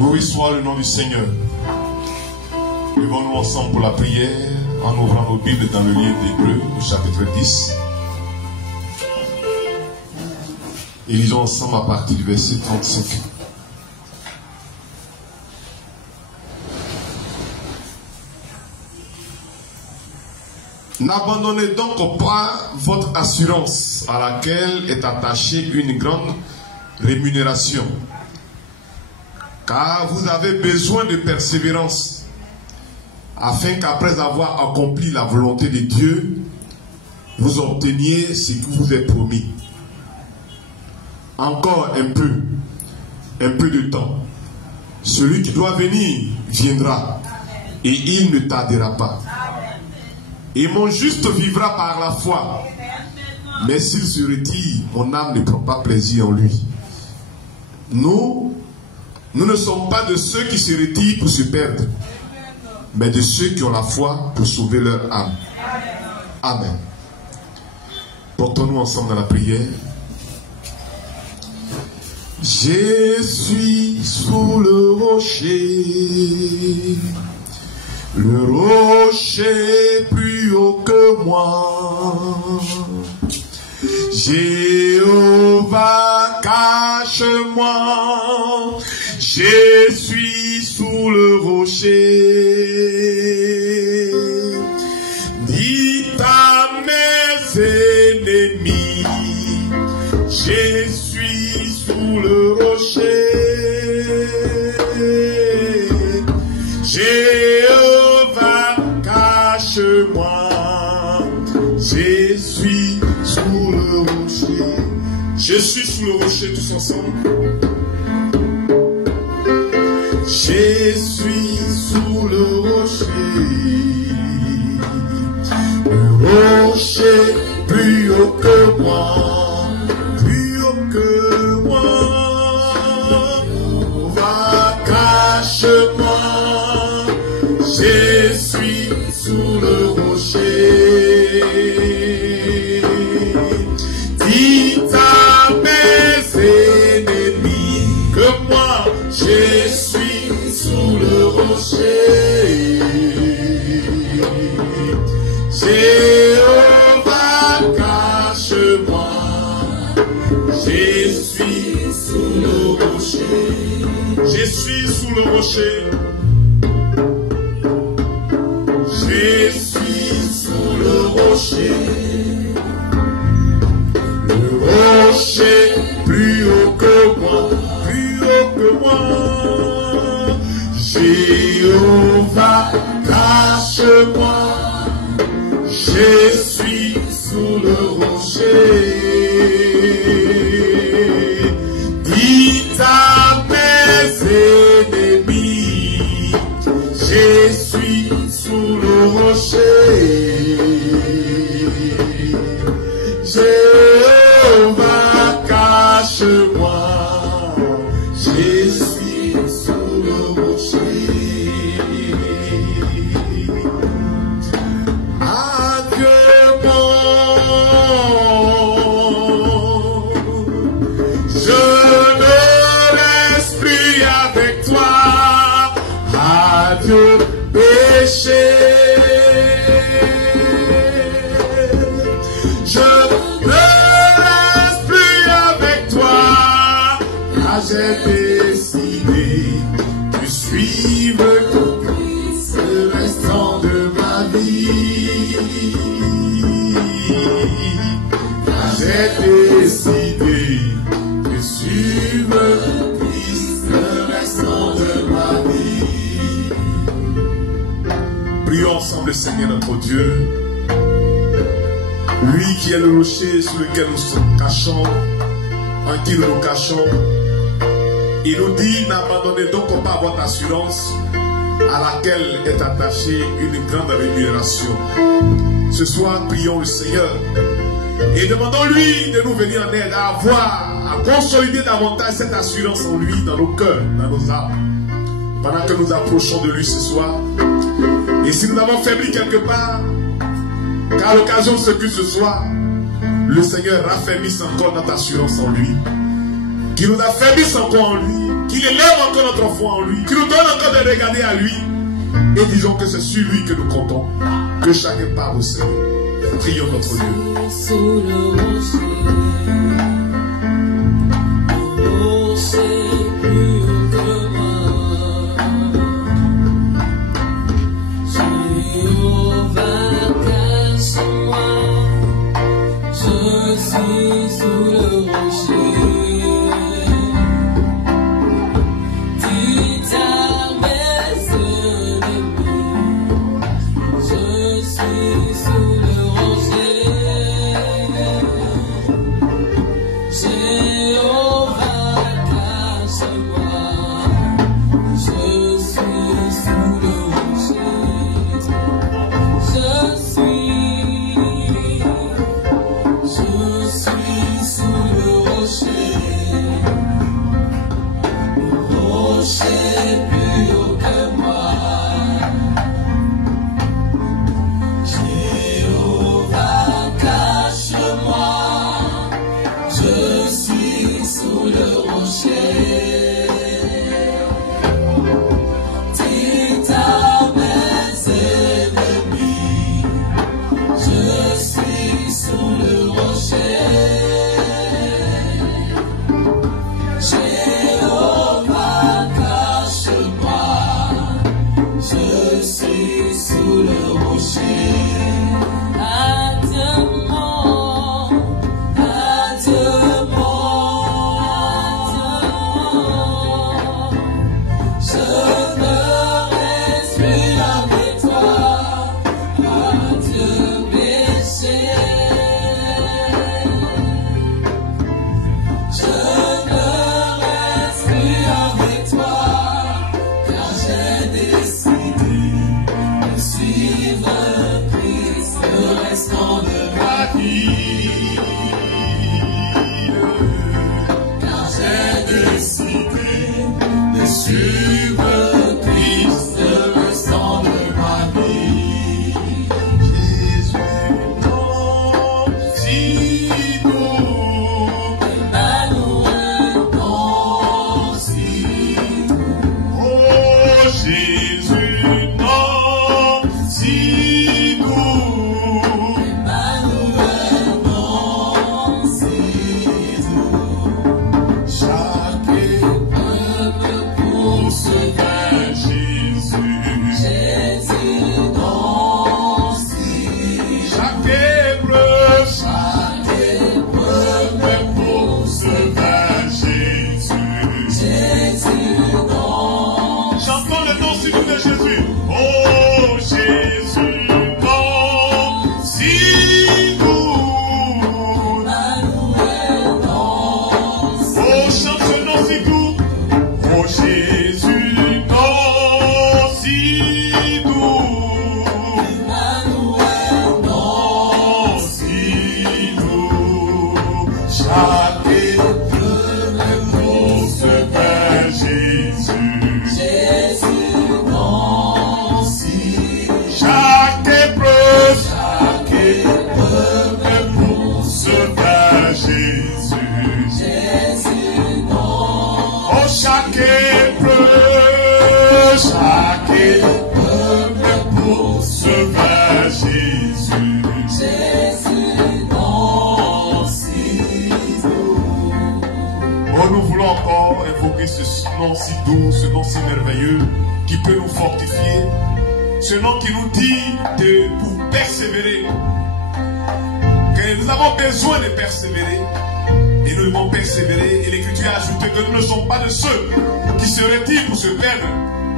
Loué soit le nom du Seigneur. Levons-nous ensemble pour la prière en ouvrant nos Bibles dans le livre d'Hébreux au chapitre 10. Et lisons ensemble à partir du verset 35. N'abandonnez donc pas votre assurance à laquelle est attachée une grande rémunération, car vous avez besoin de persévérance, afin qu'après avoir accompli la volonté de Dieu, vous obteniez ce qui vous est promis. Encore un peu de temps. Celui qui doit venir viendra, et il ne tardera pas. Et mon juste vivra par la foi. Mais s'il se retire, mon âme ne prend pas plaisir en lui. Nous ne sommes pas de ceux qui se retirent pour se perdre, mais de ceux qui ont la foi pour sauver leur âme. Amen. Portons-nous ensemble dans la prière. Je suis sous le rocher plus haut que moi. Jéhovah, cache-moi, je suis sous le rocher. Dites à mes ennemis, je suis sous le rocher. Jéhovah, cache-moi, je suis sous le rocher. Je suis sous le rocher, tous ensemble. Je suis sous le rocher plus haut que moi, plus haut que moi. Va, cache-moi, je suis sous le rocher. Dites à mes ennemis que moi je suis sous le rocher. Jéhovah, cache-moi, je suis sous le rocher. Je suis sous le rocher. Je suis sous le rocher. Le rocher plus haut que moi, plus haut que moi. Jéhovah, cache-moi, je suis sous le rocher. Dites à mes ennemis, je suis sous le rocher. Jéhovah, cache-moi, je suis sous le rocher. Adieu mon, je ne reste plus avec toi. Adieu péché. Je ne reste plus avec toi, car j'ai décidé de suivre ton Christ le restant de ma vie. Car j'ai décidé de suivre ton Christ le restant de ma vie. Prions ensemble le Seigneur notre Dieu. Lui qui est le rocher sur lequel nous nous cachons, en qui nous nous cachons, il nous dit: n'abandonnez donc pas votre assurance à laquelle est attachée une grande rémunération. Ce soir, prions le Seigneur et demandons-lui de nous venir en aide, à consolider davantage cette assurance en lui, dans nos cœurs, dans nos âmes, pendant que nous approchons de lui ce soir. Et si nous avons faibli quelque part, qu'à l'occasion de ce culte ce soir, le Seigneur raffermisse encore notre assurance en lui, qu'il nous affermisse encore en lui, qu'il élève encore notre foi en lui, qu'il nous donne encore de regarder à lui. Et disons que c'est sur lui que nous comptons. Que chacun parle au Seigneur. Prions notre Dieu. Sous le rocher plus haut que moi, Jéhovah cache-moi, je suis sous le rocher. Dis à mes ennemis, je suis sous le rocher. Jéhovah cache-moi, je suis sous le rocher. Je suis sous le rocher. Rocher plus haut que moi. Jéhovah cache-moi, je suis sous le rocher. Dites à mes ennemis, je suis sous le rocher. Jéhovah cache-moi, je suis sous le rocher. Nous voulons encore invoquer ce nom si doux, ce nom si merveilleux qui peut nous fortifier, ce nom qui nous dit pour persévérer, que nous avons besoin de persévérer et nous devons persévérer. Et l'Écriture a ajouté que nous ne sommes pas de ceux qui se retirent pour se perdre,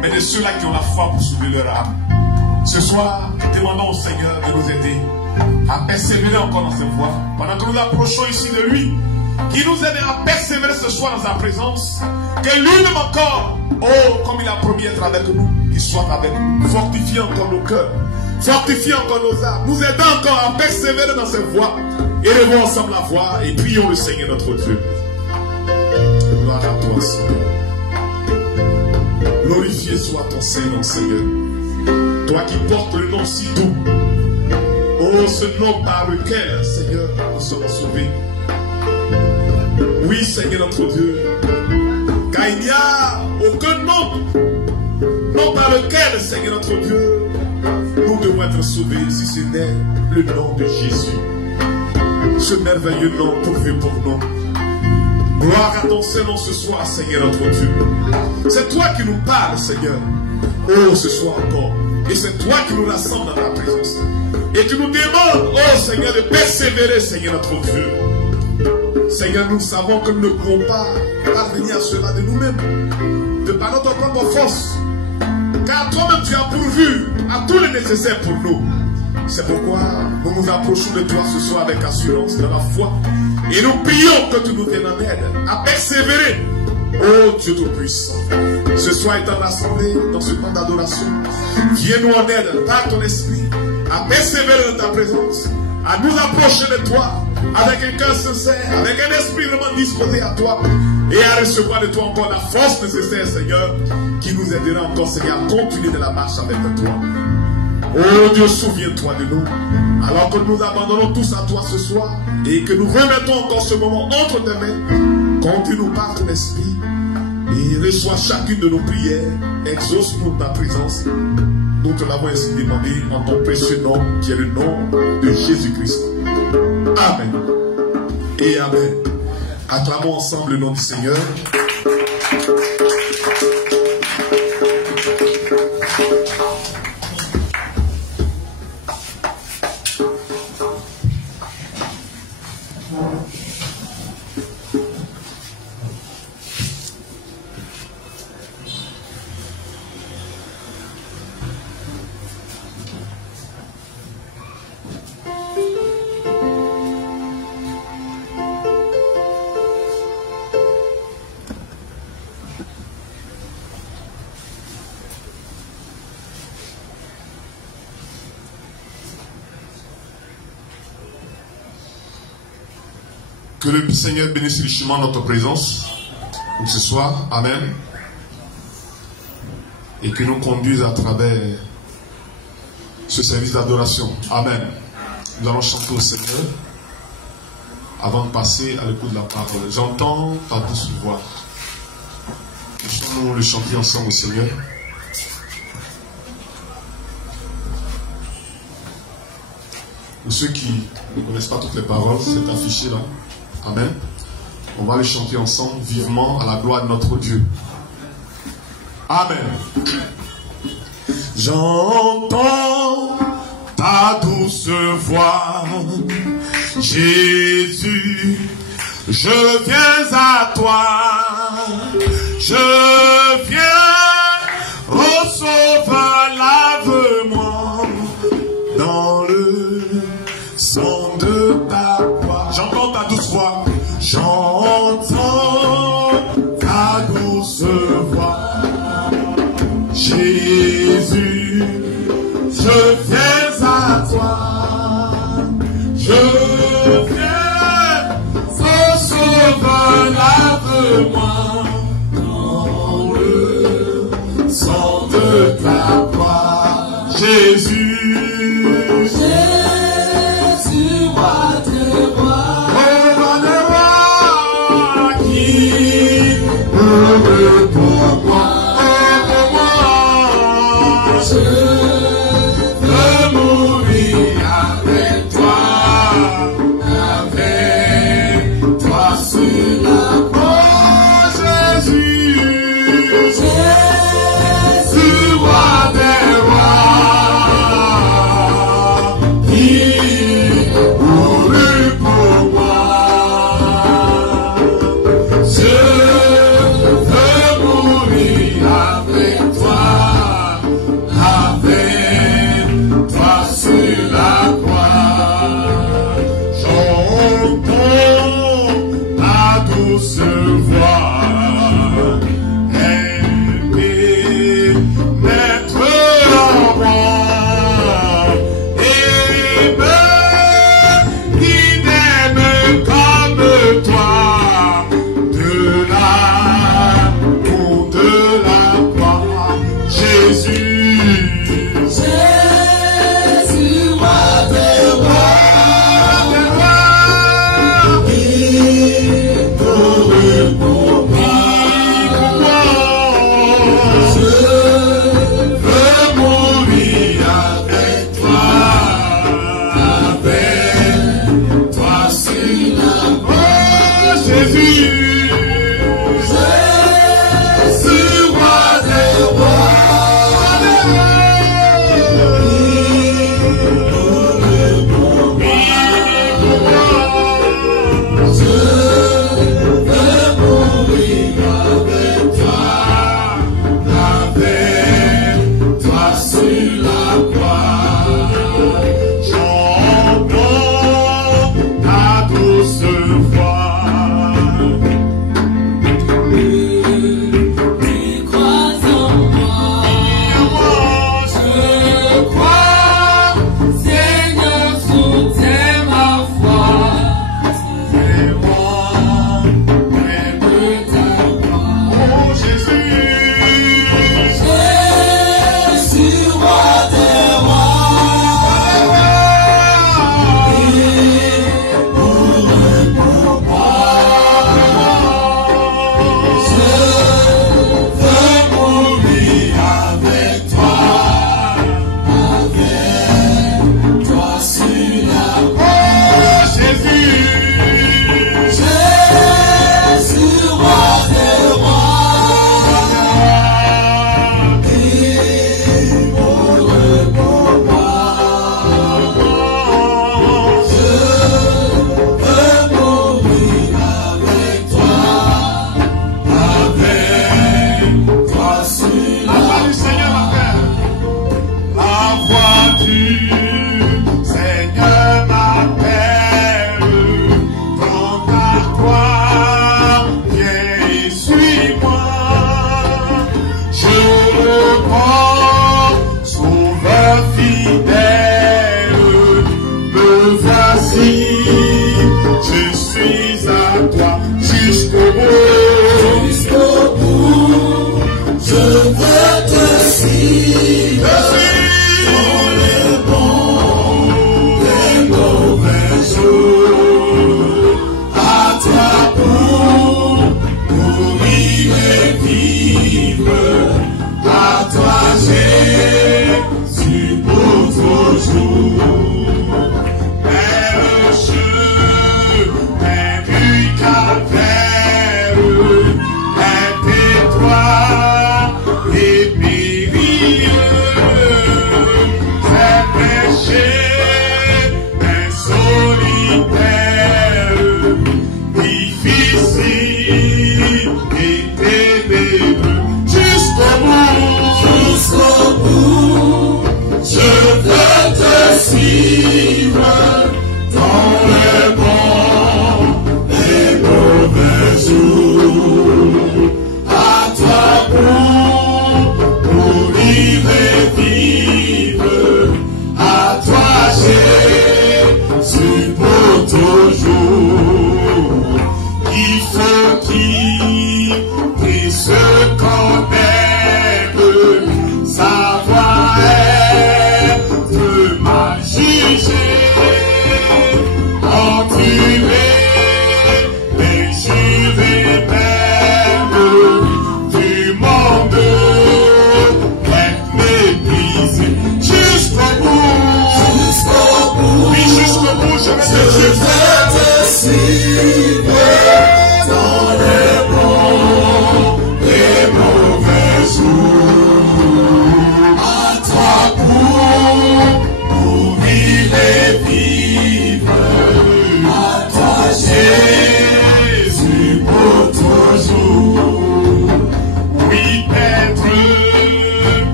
mais de ceux-là qui ont la foi pour sauver leur âme. Ce soir, demandons au Seigneur de nous aider à persévérer encore dans cette voie pendant que nous approchons ici de lui. Qui nous aide à persévérer ce soir dans sa présence. Que lui-même encore, oh, comme il a promis être avec nous, qu'il soit avec nous. Fortifie encore nos cœurs. Fortifie encore nos âmes. Nous aidons encore à persévérer dans cette voie. Élevons ensemble la voix et prions le Seigneur notre Dieu. Gloire à toi, Seigneur. Glorifié soit ton Seigneur, Seigneur. Toi qui portes le nom si doux. Oh, ce nom par lequel, Seigneur, nous sommes sauvés. Oui, Seigneur notre Dieu, Car il n'y a aucun nom par lequel, Seigneur notre Dieu, nous devons être sauvés si ce n'est le nom de Jésus. Ce merveilleux nom pourvu pour nous. Gloire à ton Saint-Nom ce soir, Seigneur notre Dieu. C'est toi qui nous parles, Seigneur. Oh, ce soir encore. Et c'est toi qui nous rassembles dans ta présence. Et tu nous demandes, oh Seigneur, de persévérer, Seigneur notre Dieu. Seigneur, nous savons que nous ne pouvons pas parvenir à cela de nous-mêmes, de par notre propre force. Car toi-même tu as pourvu à tout le nécessaire pour nous. C'est pourquoi nous nous approchons de toi ce soir avec assurance dans la foi. Et nous prions que tu nous viennes en aide à persévérer. Oh Dieu Tout-Puissant, ce soir étant rassemblés dans ce temps d'adoration, viens-nous en aide par ton esprit à persévérer dans ta présence, à nous approcher de toi avec un cœur sincère, avec un esprit vraiment disposé à toi et à recevoir de toi encore la force nécessaire, Seigneur, qui nous aidera encore, Seigneur, à continuer de la marche avec toi. Oh Dieu, souviens-toi de nous, alors que nous abandonnons tous à toi ce soir et que nous remettons encore ce moment entre tes mains. Continue par ton esprit et reçois chacune de nos prières, exauce-nous ta présence. Nous te l'avons ainsi demandé en ton précieux nom, qui est le nom de Jésus-Christ. Amen et Amen. Acclamons ensemble le nom du Seigneur. Que le Seigneur bénisse richement notre présence ce soir. Amen. Et que nous conduise à travers ce service d'adoration. Amen. Nous allons chanter au Seigneur avant de passer à l'écoute de la parole. J'entends ta douce voix. Nous le chanter ensemble au Seigneur. Pour ceux qui ne connaissent pas toutes les paroles, c'est affiché là. Amen. On va le chanter ensemble vivement à la gloire de notre Dieu. Amen. J'entends ta douce voix, Jésus, je viens à toi, je viens, ô Sauveur, lave-moi dans le sang de ta voix. J'entends ta douce voix, j'entends ta douce voix, Jésus, je viens à toi, je viens, ô Sauveur, lave-moi dans le sang de ta voix, Jésus.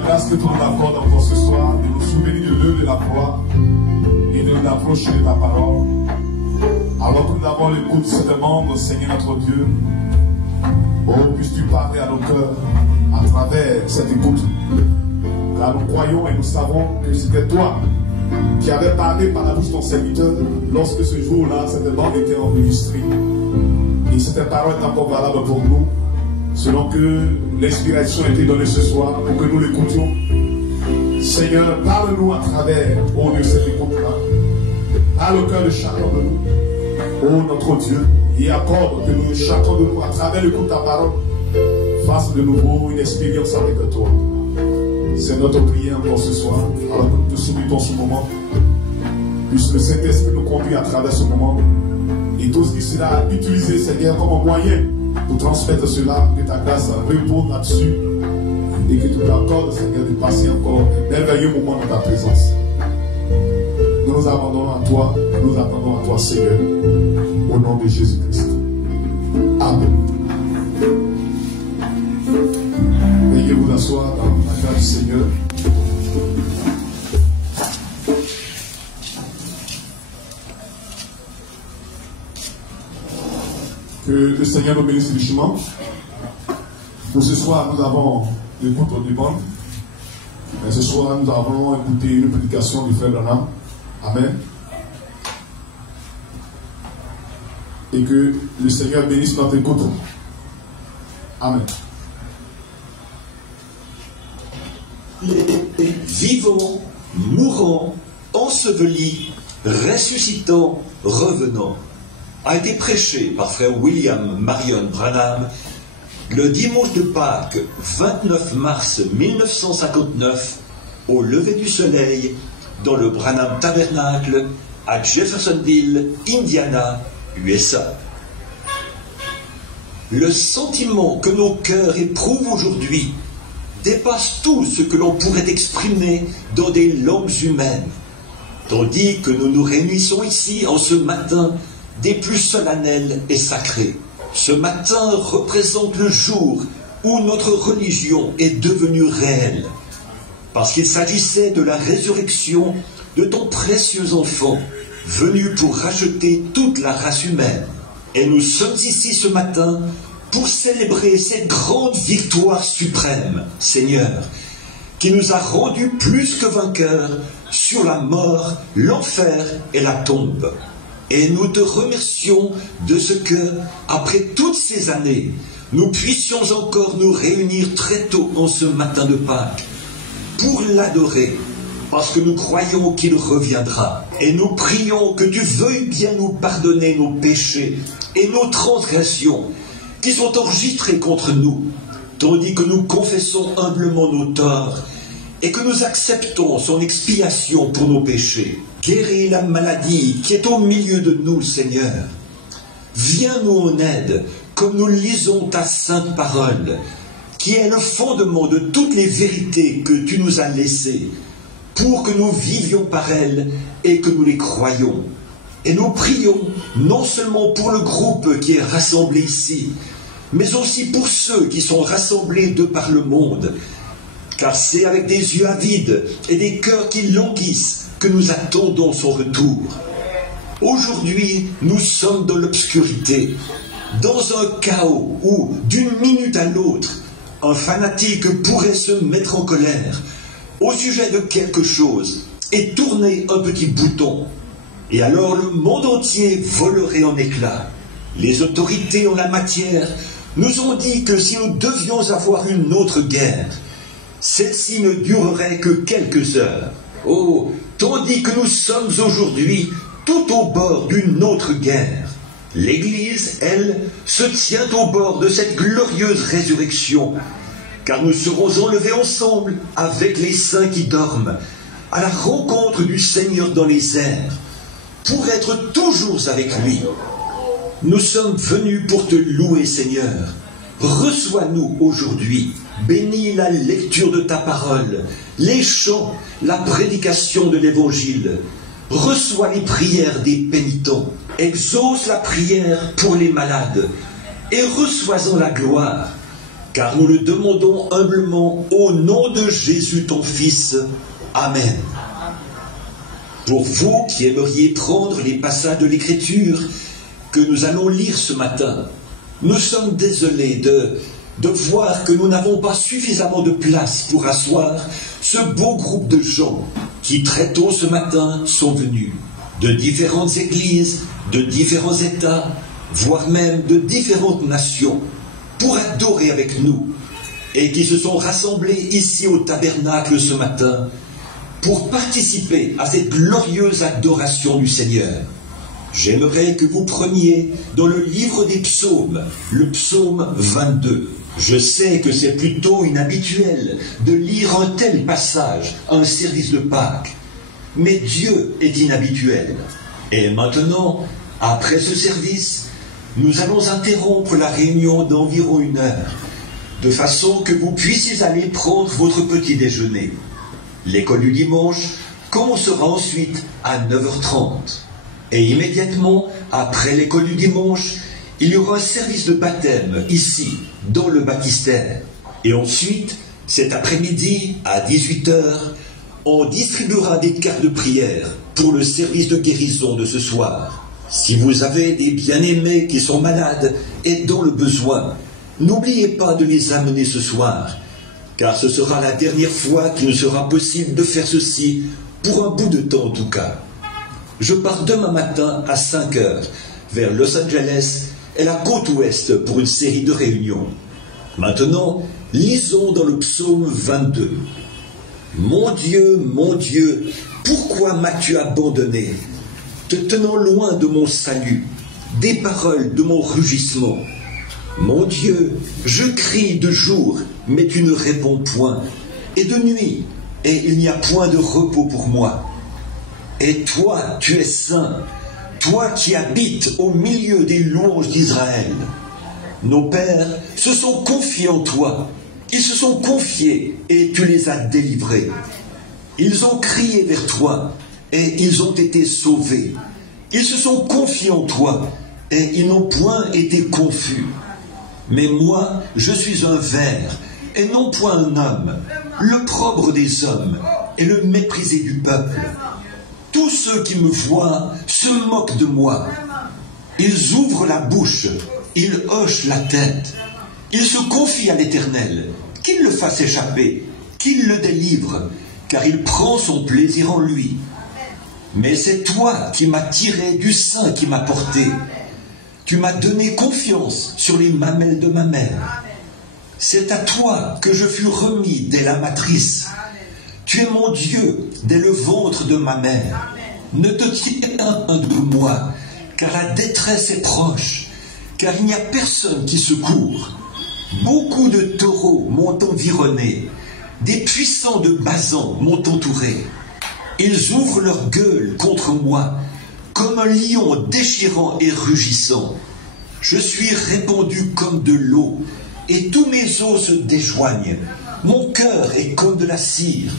grâce que tu nous accordes encore ce soir de nous souvenir de l'œuvre de la croix et de nous approcher de ta parole. Alors que nous avons l'écoute de cette demande, Seigneur notre Dieu, oh, puisses-tu parler à nos cœurs à travers cette écoute. Car nous croyons et nous savons que c'était toi qui avais parlé par la bouche de ton serviteur lorsque ce jour-là, cette demande était enregistrée. Et cette parole est encore valable pour nous, selon que l'inspiration a été donnée ce soir pour que nous l'écoutions. Seigneur, parle-nous à travers, oh, de cette écoute-là. Parle au cœur de chacun de nous, oh notre Dieu, et accorde que nous, chacun de nous, à travers l'écoute de ta parole, fasse de nouveau une expérience avec toi. C'est notre prière encore ce soir, alors que nous te soumettons ce moment. Puisque le Saint-Esprit nous conduit à travers ce moment. Et tout ce qui sera utilisé, Seigneur, comme un moyen pour transmettre cela, que ta grâce repose là-dessus. Et que tu nous accordes, Seigneur, de passer encore un merveilleux moment dans ta présence. Nous nous abandonnons à toi, nous attendons à toi, Seigneur, au nom de Jésus-Christ. Amen. Veuillez vous asseoir dans la grâce du Seigneur. Que le Seigneur nous bénisse richement. Pour ce soir, nous avons l'écoute au demande. Mais ce soir, nous avons écouté une prédication du frère Branham. Amen. Et que le Seigneur bénisse notre écoute. Amen. Vivant, mourant, enseveli, ressuscitant, revenant, a été prêché par frère William Marion Branham le dimanche de Pâques 29 mars 1959 au lever du soleil dans le Branham Tabernacle à Jeffersonville, Indiana, USA. Le sentiment que nos cœurs éprouvent aujourd'hui dépasse tout ce que l'on pourrait exprimer dans des langues humaines, tandis que nous nous réunissons ici en ce matin des plus solennels et sacrés. Ce matin représente le jour où notre religion est devenue réelle, parce qu'il s'agissait de la résurrection de ton précieux enfant, venu pour racheter toute la race humaine. Et nous sommes ici ce matin pour célébrer cette grande victoire suprême, Seigneur, qui nous a rendus plus que vainqueurs sur la mort, l'enfer et la tombe. Et nous te remercions de ce que, après toutes ces années, nous puissions encore nous réunir très tôt en ce matin de Pâques pour l'adorer, parce que nous croyons qu'il reviendra. Et nous prions que tu veuilles bien nous pardonner nos péchés et nos transgressions qui sont enregistrés contre nous, tandis que nous confessons humblement nos torts et que nous acceptons son expiation pour nos péchés. Guéris la maladie qui est au milieu de nous, Seigneur. Viens nous en aide, comme nous lisons ta sainte parole, qui est le fondement de toutes les vérités que tu nous as laissées, pour que nous vivions par elles et que nous les croyions. Et nous prions non seulement pour le groupe qui est rassemblé ici, mais aussi pour ceux qui sont rassemblés de par le monde, car c'est avec des yeux avides et des cœurs qui languissent que nous attendons son retour. Aujourd'hui, nous sommes dans l'obscurité, dans un chaos où, d'une minute à l'autre, un fanatique pourrait se mettre en colère au sujet de quelque chose et tourner un petit bouton. Et alors le monde entier volerait en éclats. Les autorités en la matière nous ont dit que si nous devions avoir une autre guerre, celle-ci ne durerait que quelques heures. Oh, tandis que nous sommes aujourd'hui tout au bord d'une autre guerre. L'Église, elle, se tient au bord de cette glorieuse résurrection, car nous serons enlevés ensemble avec les saints qui dorment, à la rencontre du Seigneur dans les airs, pour être toujours avec lui. Nous sommes venus pour te louer, Seigneur. Reçois-nous aujourd'hui. Bénis la lecture de ta parole, les chants, la prédication de l'Évangile. Reçois les prières des pénitents. Exauce la prière pour les malades. Et reçois-en la gloire. Car nous le demandons humblement au nom de Jésus ton Fils. Amen. Pour vous qui aimeriez prendre les passages de l'Écriture que nous allons lire ce matin, nous sommes désolés de voir que nous n'avons pas suffisamment de place pour asseoir ce beau groupe de gens qui très tôt ce matin sont venus de différentes églises, de différents États, voire même de différentes nations, pour adorer avec nous, et qui se sont rassemblés ici au tabernacle ce matin pour participer à cette glorieuse adoration du Seigneur. J'aimerais que vous preniez dans le livre des psaumes, le psaume 22. Je sais que c'est plutôt inhabituel de lire un tel passage à un service de Pâques, mais Dieu est inhabituel. Et maintenant, après ce service, nous allons interrompre la réunion d'environ 1 heure, de façon que vous puissiez aller prendre votre petit déjeuner. L'école du dimanche commencera ensuite à 9h30. Et immédiatement après l'école du dimanche, il y aura un service de baptême ici, dans le baptistère. Et ensuite, cet après-midi, à 18h, on distribuera des cartes de prière pour le service de guérison de ce soir. Si vous avez des bien-aimés qui sont malades et dans le besoin, n'oubliez pas de les amener ce soir, car ce sera la dernière fois qu'il nous sera possible de faire ceci, pour un bout de temps en tout cas. Je pars demain matin à 5h vers Los Angeles et la côte ouest pour une série de réunions. Maintenant, lisons dans le psaume 22. Mon Dieu, pourquoi m'as-tu abandonné, te tenant loin de mon salut, des paroles de mon rugissement? Mon Dieu, je crie de jour, mais tu ne réponds point, et de nuit, et il n'y a point de repos pour moi. Et toi, tu es saint, toi qui habites au milieu des louanges d'Israël. Nos pères se sont confiés en toi, ils se sont confiés et tu les as délivrés. Ils ont crié vers toi et ils ont été sauvés. Ils se sont confiés en toi et ils n'ont point été confus. Mais moi, je suis un ver et non point un homme, l'opprobre des hommes et le méprisé du peuple. Tous ceux qui me voient se moquent de moi. Ils ouvrent la bouche, ils hochent la tête. Ils se confient à l'Éternel, qu'il le fasse échapper, qu'il le délivre, car il prend son plaisir en lui. Mais c'est toi qui m'as tiré du sein qui m'a porté. Tu m'as donné confiance sur les mamelles de ma mère. C'est à toi que je fus remis dès la matrice. Tu es mon Dieu dès le ventre de ma mère. Ne te tiens pas de moi, car la détresse est proche, car il n'y a personne qui secourt. Beaucoup de taureaux m'ont environné, des puissants de Basan m'ont entouré. Ils ouvrent leur gueule contre moi, comme un lion déchirant et rugissant. Je suis répandu comme de l'eau, et tous mes os se déjoignent. Mon cœur est comme de la cire,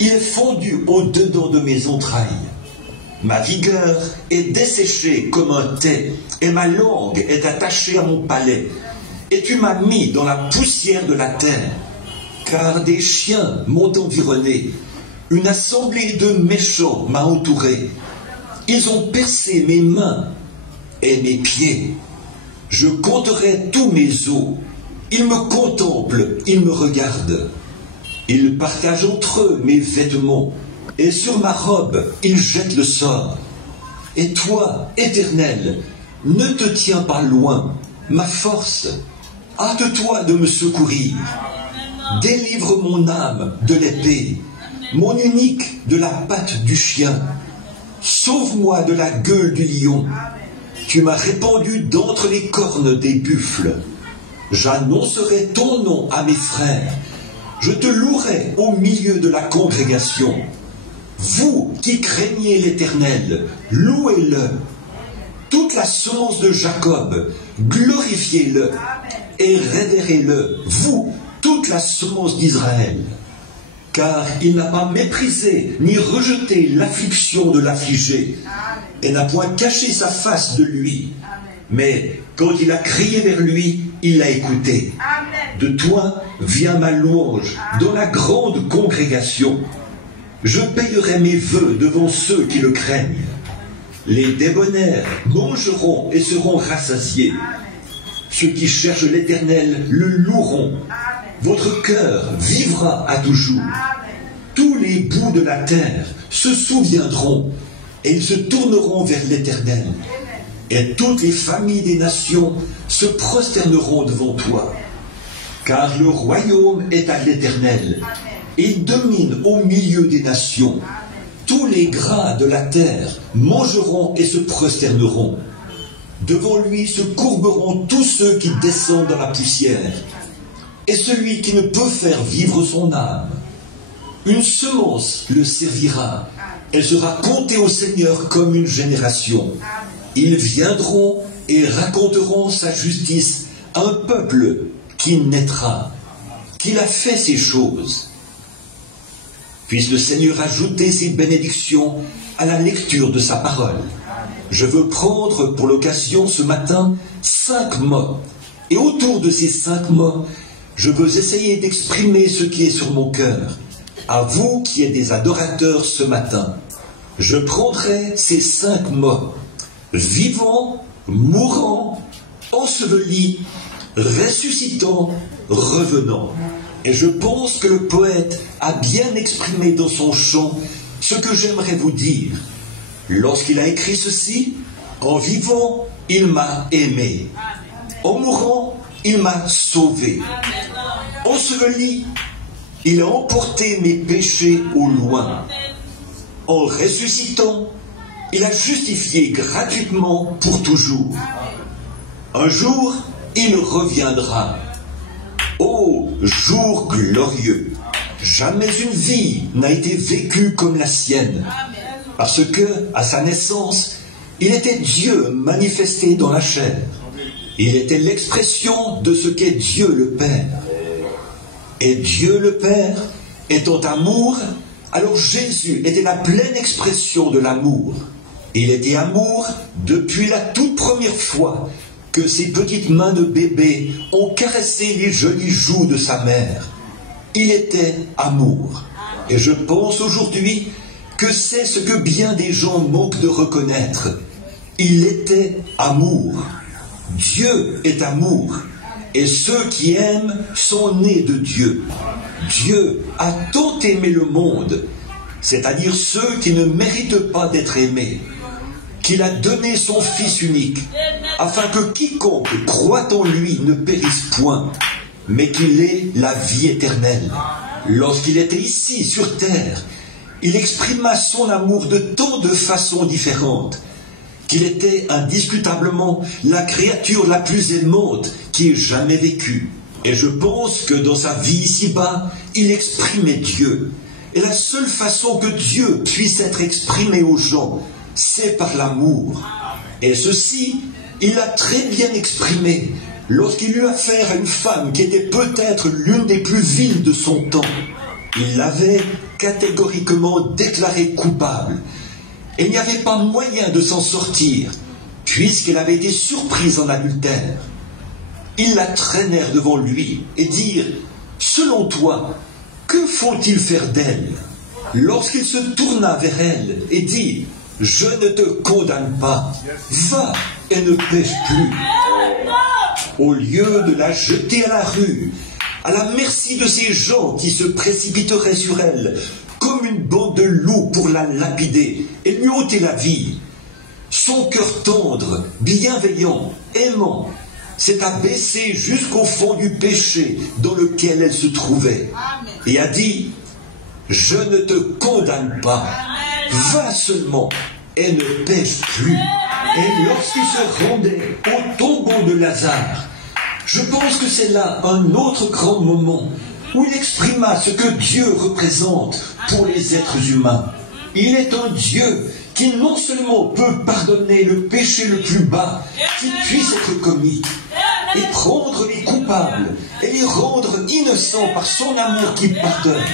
il est fondu au-dedans de mes entrailles. Ma vigueur est desséchée comme un thé, et ma langue est attachée à mon palais. Et tu m'as mis dans la poussière de la terre, car des chiens m'ont environné, une assemblée de méchants m'a entouré. Ils ont percé mes mains et mes pieds. Je compterai tous mes os. Ils me contemplent, ils me regardent. Ils partagent entre eux mes vêtements, et sur ma robe, ils jettent le sort. Et toi, Éternel, ne te tiens pas loin, ma force. Hâte-toi de me secourir. Délivre mon âme de l'épée, mon unique de la patte du chien. Sauve-moi de la gueule du lion. Tu m'as répandu d'entre les cornes des buffles. J'annoncerai ton nom à mes frères. Je te louerai au milieu de la congrégation. Vous qui craignez l'Éternel, louez-le. Toute la semence de Jacob, glorifiez-le et révérez-le, vous, toute la semence d'Israël. Car il n'a pas méprisé ni rejeté l'affliction de l'affligé, et n'a point caché sa face de lui. Mais quand il a crié vers lui, il l'a écouté. De toi vient ma louange dans la grande congrégation. Je payerai mes vœux devant ceux qui le craignent. Les débonnaires mangeront et seront rassasiés. Ceux qui cherchent l'Éternel le loueront. Votre cœur vivra à toujours. Tous les bouts de la terre se souviendront et ils se tourneront vers l'Éternel. Et toutes les familles des nations se prosterneront devant toi. Car le royaume est à l'Éternel. Il domine au milieu des nations. Tous les gras de la terre mangeront et se prosterneront. Devant lui se courberont tous ceux qui descendent dans la poussière. est celui qui ne peut faire vivre son âme. Une semence le servira. Elle sera comptée au Seigneur comme une génération. Ils viendront et raconteront sa justice à un peuple qui naîtra, qu'il a fait ces choses. Puisse le Seigneur ajouter ses bénédictions à la lecture de sa parole. Je veux prendre pour l'occasion ce matin 5 mots. Et autour de ces 5 mots, je veux essayer d'exprimer ce qui est sur mon cœur. À vous qui êtes des adorateurs ce matin, je prendrai ces 5 mots. Vivant, mourant, enseveli, ressuscitant, revenant. Et je pense que le poète a bien exprimé dans son chant ce que j'aimerais vous dire. Lorsqu'il a écrit ceci, en vivant, il m'a aimé. En mourant, il m'a sauvé. Enseveli, il a emporté mes péchés au loin. En ressuscitant, il a justifié gratuitement pour toujours. Un jour, il reviendra. Ô jour glorieux! Jamais une vie n'a été vécue comme la sienne. Parce que, à sa naissance, il était Dieu manifesté dans la chair. Il était l'expression de ce qu'est Dieu le Père. Et Dieu le Père étant amour, alors Jésus était la pleine expression de l'amour. Il était amour depuis la toute première fois que ses petites mains de bébé ont caressé les jolies joues de sa mère. Il était amour. Et je pense aujourd'hui que c'est ce que bien des gens manquent de reconnaître. Il était amour. Dieu est amour. Et ceux qui aiment sont nés de Dieu. Dieu a tant aimé le monde, c'est-à-dire ceux qui ne méritent pas d'être aimés, qu'il a donné son Fils unique, afin que quiconque croit en lui ne périsse point, mais qu'il ait la vie éternelle. Lorsqu'il était ici, sur terre, il exprima son amour de tant de façons différentes, qu'il était indiscutablement la créature la plus aimante qui ait jamais vécu. Et je pense que dans sa vie ici-bas, il exprimait Dieu. Et la seule façon que Dieu puisse être exprimé aux gens, c'est par l'amour. Et ceci, il l'a très bien exprimé lorsqu'il eut affaire à une femme qui était peut-être l'une des plus viles de son temps. Il l'avait catégoriquement déclarée coupable. Et il n'y avait pas moyen de s'en sortir, puisqu'elle avait été surprise en adultère. Ils la traînèrent devant lui et dirent « Selon toi, que faut-il faire d'elle » Lorsqu'il se tourna vers elle et dit « Je ne te condamne pas, va et ne pêche plus » au lieu de la jeter à la rue, à la merci de ces gens qui se précipiteraient sur elle, comme une bande de loups pour la lapider et lui ôter la vie, son cœur tendre, bienveillant, aimant, s'est abaissé jusqu'au fond du péché dans lequel elle se trouvait, et a dit « Je ne te condamne pas, va seulement et ne pêche plus ». Et lorsqu'il se rendait au tombeau de Lazare, je pense que c'est là un autre grand moment où il exprima ce que Dieu représente pour les êtres humains. Il est un Dieu qui non seulement peut pardonner le péché le plus bas qui puisse être commis, et prendre les coupables et les rendre innocents par son amour qui pardonne,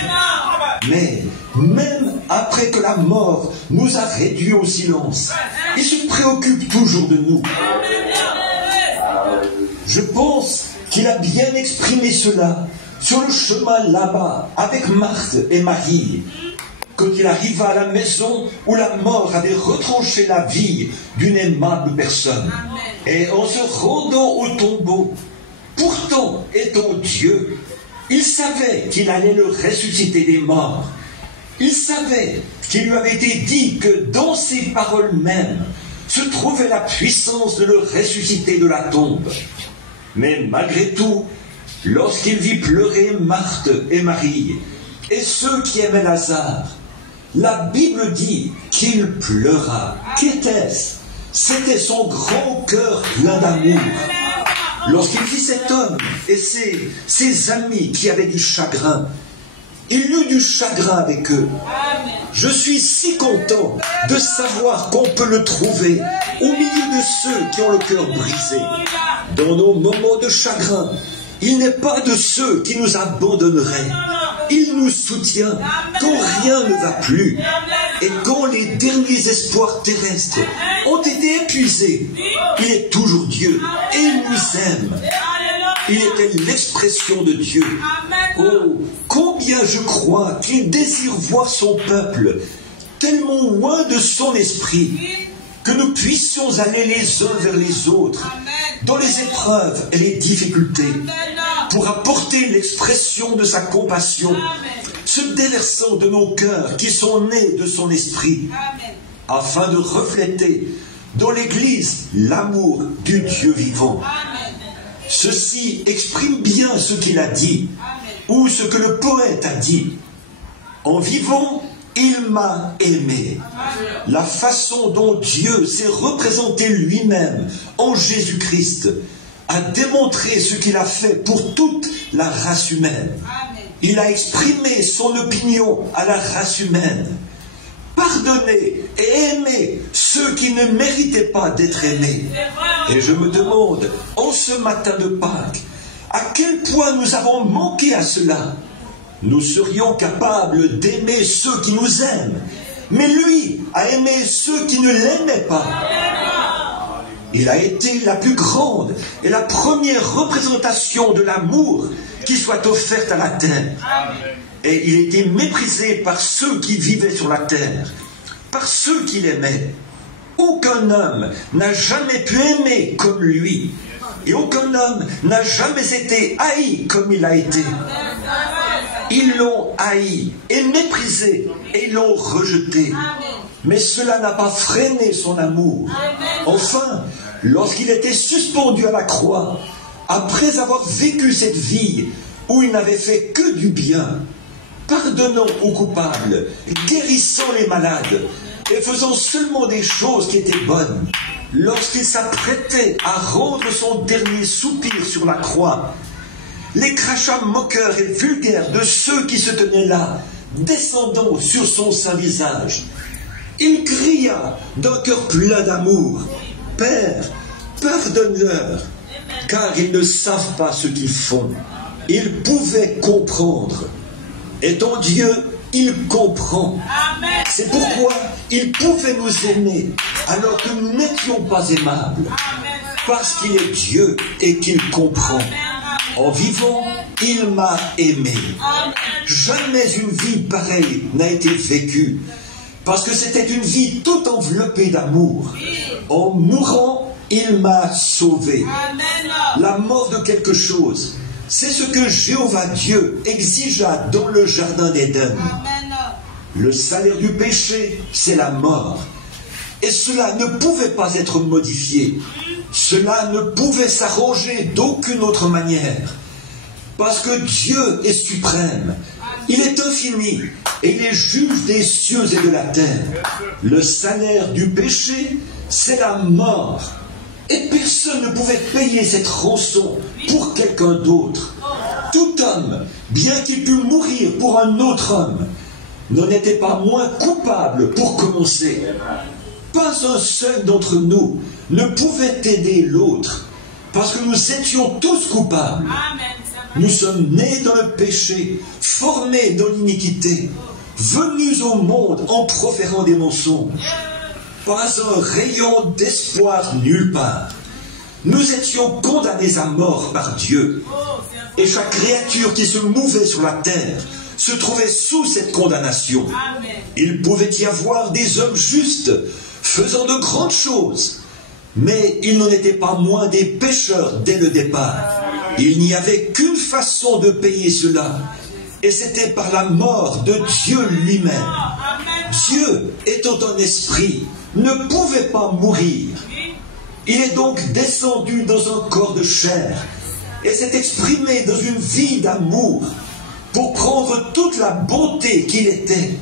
mais même après que la mort nous a réduits au silence, il se préoccupe toujours de nous. Je pense qu'il a bien exprimé cela sur le chemin là-bas avec Marthe et Marie, quand il arriva à la maison où la mort avait retranché la vie d'une aimable personne. Et en se rendant au tombeau, pourtant étant Dieu, il savait qu'il allait le ressusciter des morts. Il savait qu'il lui avait été dit que dans ces paroles mêmes se trouvait la puissance de le ressusciter de la tombe. Mais malgré tout, lorsqu'il vit pleurer Marthe et Marie, et ceux qui aimaient Lazare, la Bible dit qu'il pleura. Qu'était-ce? C'était son grand cœur plein d'amour. Lorsqu'il vit cet homme et ses amis qui avaient du chagrin, il eut du chagrin avec eux. Je suis si content de savoir qu'on peut le trouver au milieu de ceux qui ont le cœur brisé. Dans nos moments de chagrin, il n'est pas de ceux qui nous abandonneraient. Il nous soutient quand rien ne va plus et quand les derniers espoirs terrestres ont été épuisés. Il est toujours Dieu et il nous aime. Il était l'expression de Dieu. Oh, combien je crois qu'il désire voir son peuple tellement loin de son esprit que nous puissions aller les uns vers les autres dans les épreuves et les difficultés pour apporter l'expression de sa compassion, se déversant de nos cœurs qui sont nés de son esprit, afin de refléter dans l'Église l'amour du Dieu vivant. Ceci exprime bien ce qu'il a dit, ou ce que le poète a dit. En vivant, il m'a aimé. La façon dont Dieu s'est représenté lui-même en Jésus-Christ a démontré ce qu'il a fait pour toute la race humaine. Il a exprimé son opinion à la race humaine. Pardonner et aimer ceux qui ne méritaient pas d'être aimés. Et je me demande, en ce matin de Pâques, à quel point nous avons manqué à cela. Nous serions capables d'aimer ceux qui nous aiment, mais lui a aimé ceux qui ne l'aimaient pas. Il a été la plus grande et la première représentation de l'amour qui soit offerte à la terre. Et il était méprisé par ceux qui vivaient sur la terre, par ceux qui l'aimaient. Aucun homme n'a jamais pu aimer comme lui. Et aucun homme n'a jamais été haï comme il a été. Ils l'ont haï et méprisé et l'ont rejeté. Mais cela n'a pas freiné son amour. Enfin, lorsqu'il était suspendu à la croix, après avoir vécu cette vie où il n'avait fait que du bien, pardonnant aux coupables, guérissant les malades et faisant seulement des choses qui étaient bonnes, lorsqu'il s'apprêtait à rendre son dernier soupir sur la croix, les crachats moqueurs et vulgaires de ceux qui se tenaient là, descendant sur son saint visage, il cria d'un cœur plein d'amour, « Père, pardonne-leur, car ils ne savent pas ce qu'ils font. » Il pouvait comprendre. Étant Dieu, il comprend. C'est pourquoi il pouvait nous aimer alors que nous n'étions pas aimables. Parce qu'il est Dieu et qu'il comprend. En vivant, il m'a aimé. Jamais une vie pareille n'a été vécue. Parce que c'était une vie tout enveloppée d'amour. En mourant, il m'a sauvé. La mort de quelque chose, c'est ce que Jéhovah Dieu exigea dans le jardin d'Éden. Le salaire du péché, c'est la mort. Et cela ne pouvait pas être modifié. Cela ne pouvait s'arranger d'aucune autre manière. Parce que Dieu est suprême. Il est infini et il est juge des cieux et de la terre. Le salaire du péché, c'est la mort. Et personne ne pouvait payer cette rançon pour quelqu'un d'autre. Tout homme, bien qu'il pût mourir pour un autre homme, n'en était pas moins coupable pour commencer. Pas un seul d'entre nous ne pouvait aider l'autre, parce que nous étions tous coupables. Nous sommes nés dans le péché, formés dans l'iniquité, venus au monde en proférant des mensonges. Pas un rayon d'espoir nulle part. Nous étions condamnés à mort par Dieu. Et chaque créature qui se mouvait sur la terre se trouvait sous cette condamnation. Il pouvait y avoir des hommes justes, faisant de grandes choses, mais ils n'en étaient pas moins des pécheurs dès le départ. Il n'y avait qu'une façon de payer cela, et c'était par la mort de Dieu lui-même. Dieu, étant un esprit, ne pouvait pas mourir. Il est donc descendu dans un corps de chair et s'est exprimé dans une vie d'amour pour prendre toute la bonté qu'il était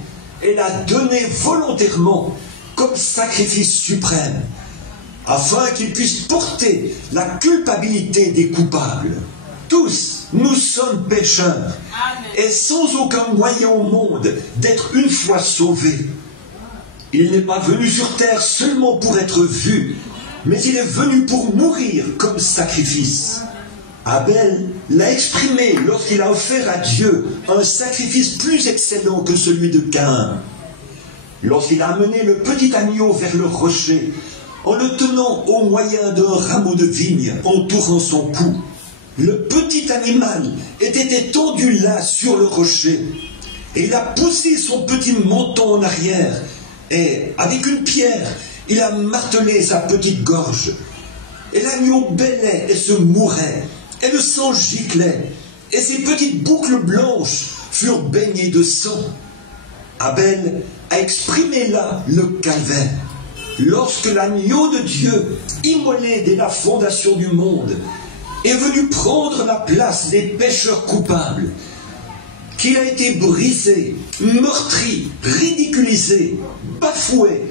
et la donner volontairement comme sacrifice suprême. afin qu'il puisse porter la culpabilité des coupables. Tous, nous sommes pécheurs, et sans aucun moyen au monde d'être une fois sauvés. Il n'est pas venu sur terre seulement pour être vu, mais il est venu pour mourir comme sacrifice. Abel l'a exprimé lorsqu'il a offert à Dieu un sacrifice plus excellent que celui de Caïn. Lorsqu'il a amené le petit agneau vers le rocher, en le tenant au moyen d'un rameau de vigne entourant son cou, le petit animal était étendu là sur le rocher, et il a poussé son petit menton en arrière, et avec une pierre, il a martelé sa petite gorge. Et l'agneau bêlait et se mourait, et le sang giclait, et ses petites boucles blanches furent baignées de sang. Abel a exprimé là le calvaire, lorsque l'agneau de Dieu, immolé dès la fondation du monde, est venu prendre la place des pécheurs coupables, qu'il a été brisé, meurtri, ridiculisé, bafoué,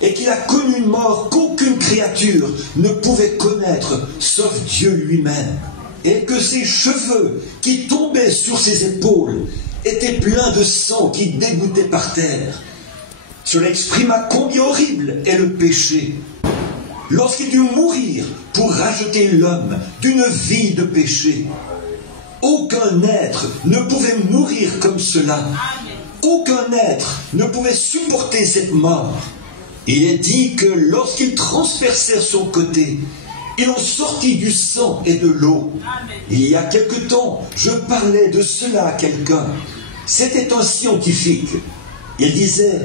et qu'il a connu une mort qu'aucune créature ne pouvait connaître, sauf Dieu lui-même, et que ses cheveux qui tombaient sur ses épaules étaient pleins de sang qui dégouttait par terre. Cela exprima combien horrible est le péché. Lorsqu'il dut mourir pour racheter l'homme d'une vie de péché, aucun être ne pouvait mourir comme cela. Aucun être ne pouvait supporter cette mort. Il est dit que lorsqu'ils transpercèrent son côté, ils ont sorti du sang et de l'eau. Il y a quelque temps, je parlais de cela à quelqu'un. C'était un scientifique. Il disait,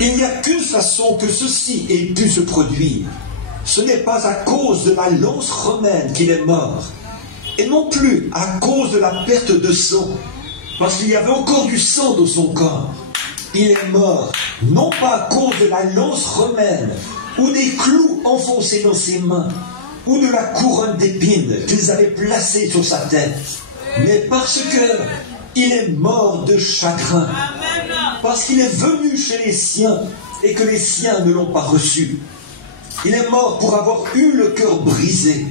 il n'y a qu'une façon que ceci ait pu se produire. Ce n'est pas à cause de la lance romaine qu'il est mort, et non plus à cause de la perte de sang, parce qu'il y avait encore du sang dans son corps. Il est mort, non pas à cause de la lance romaine, ou des clous enfoncés dans ses mains, ou de la couronne d'épines qu'ils avaient placée sur sa tête, mais parce que il est mort de chagrin, parce qu'il est venu chez les siens, et que les siens ne l'ont pas reçu. Il est mort pour avoir eu le cœur brisé.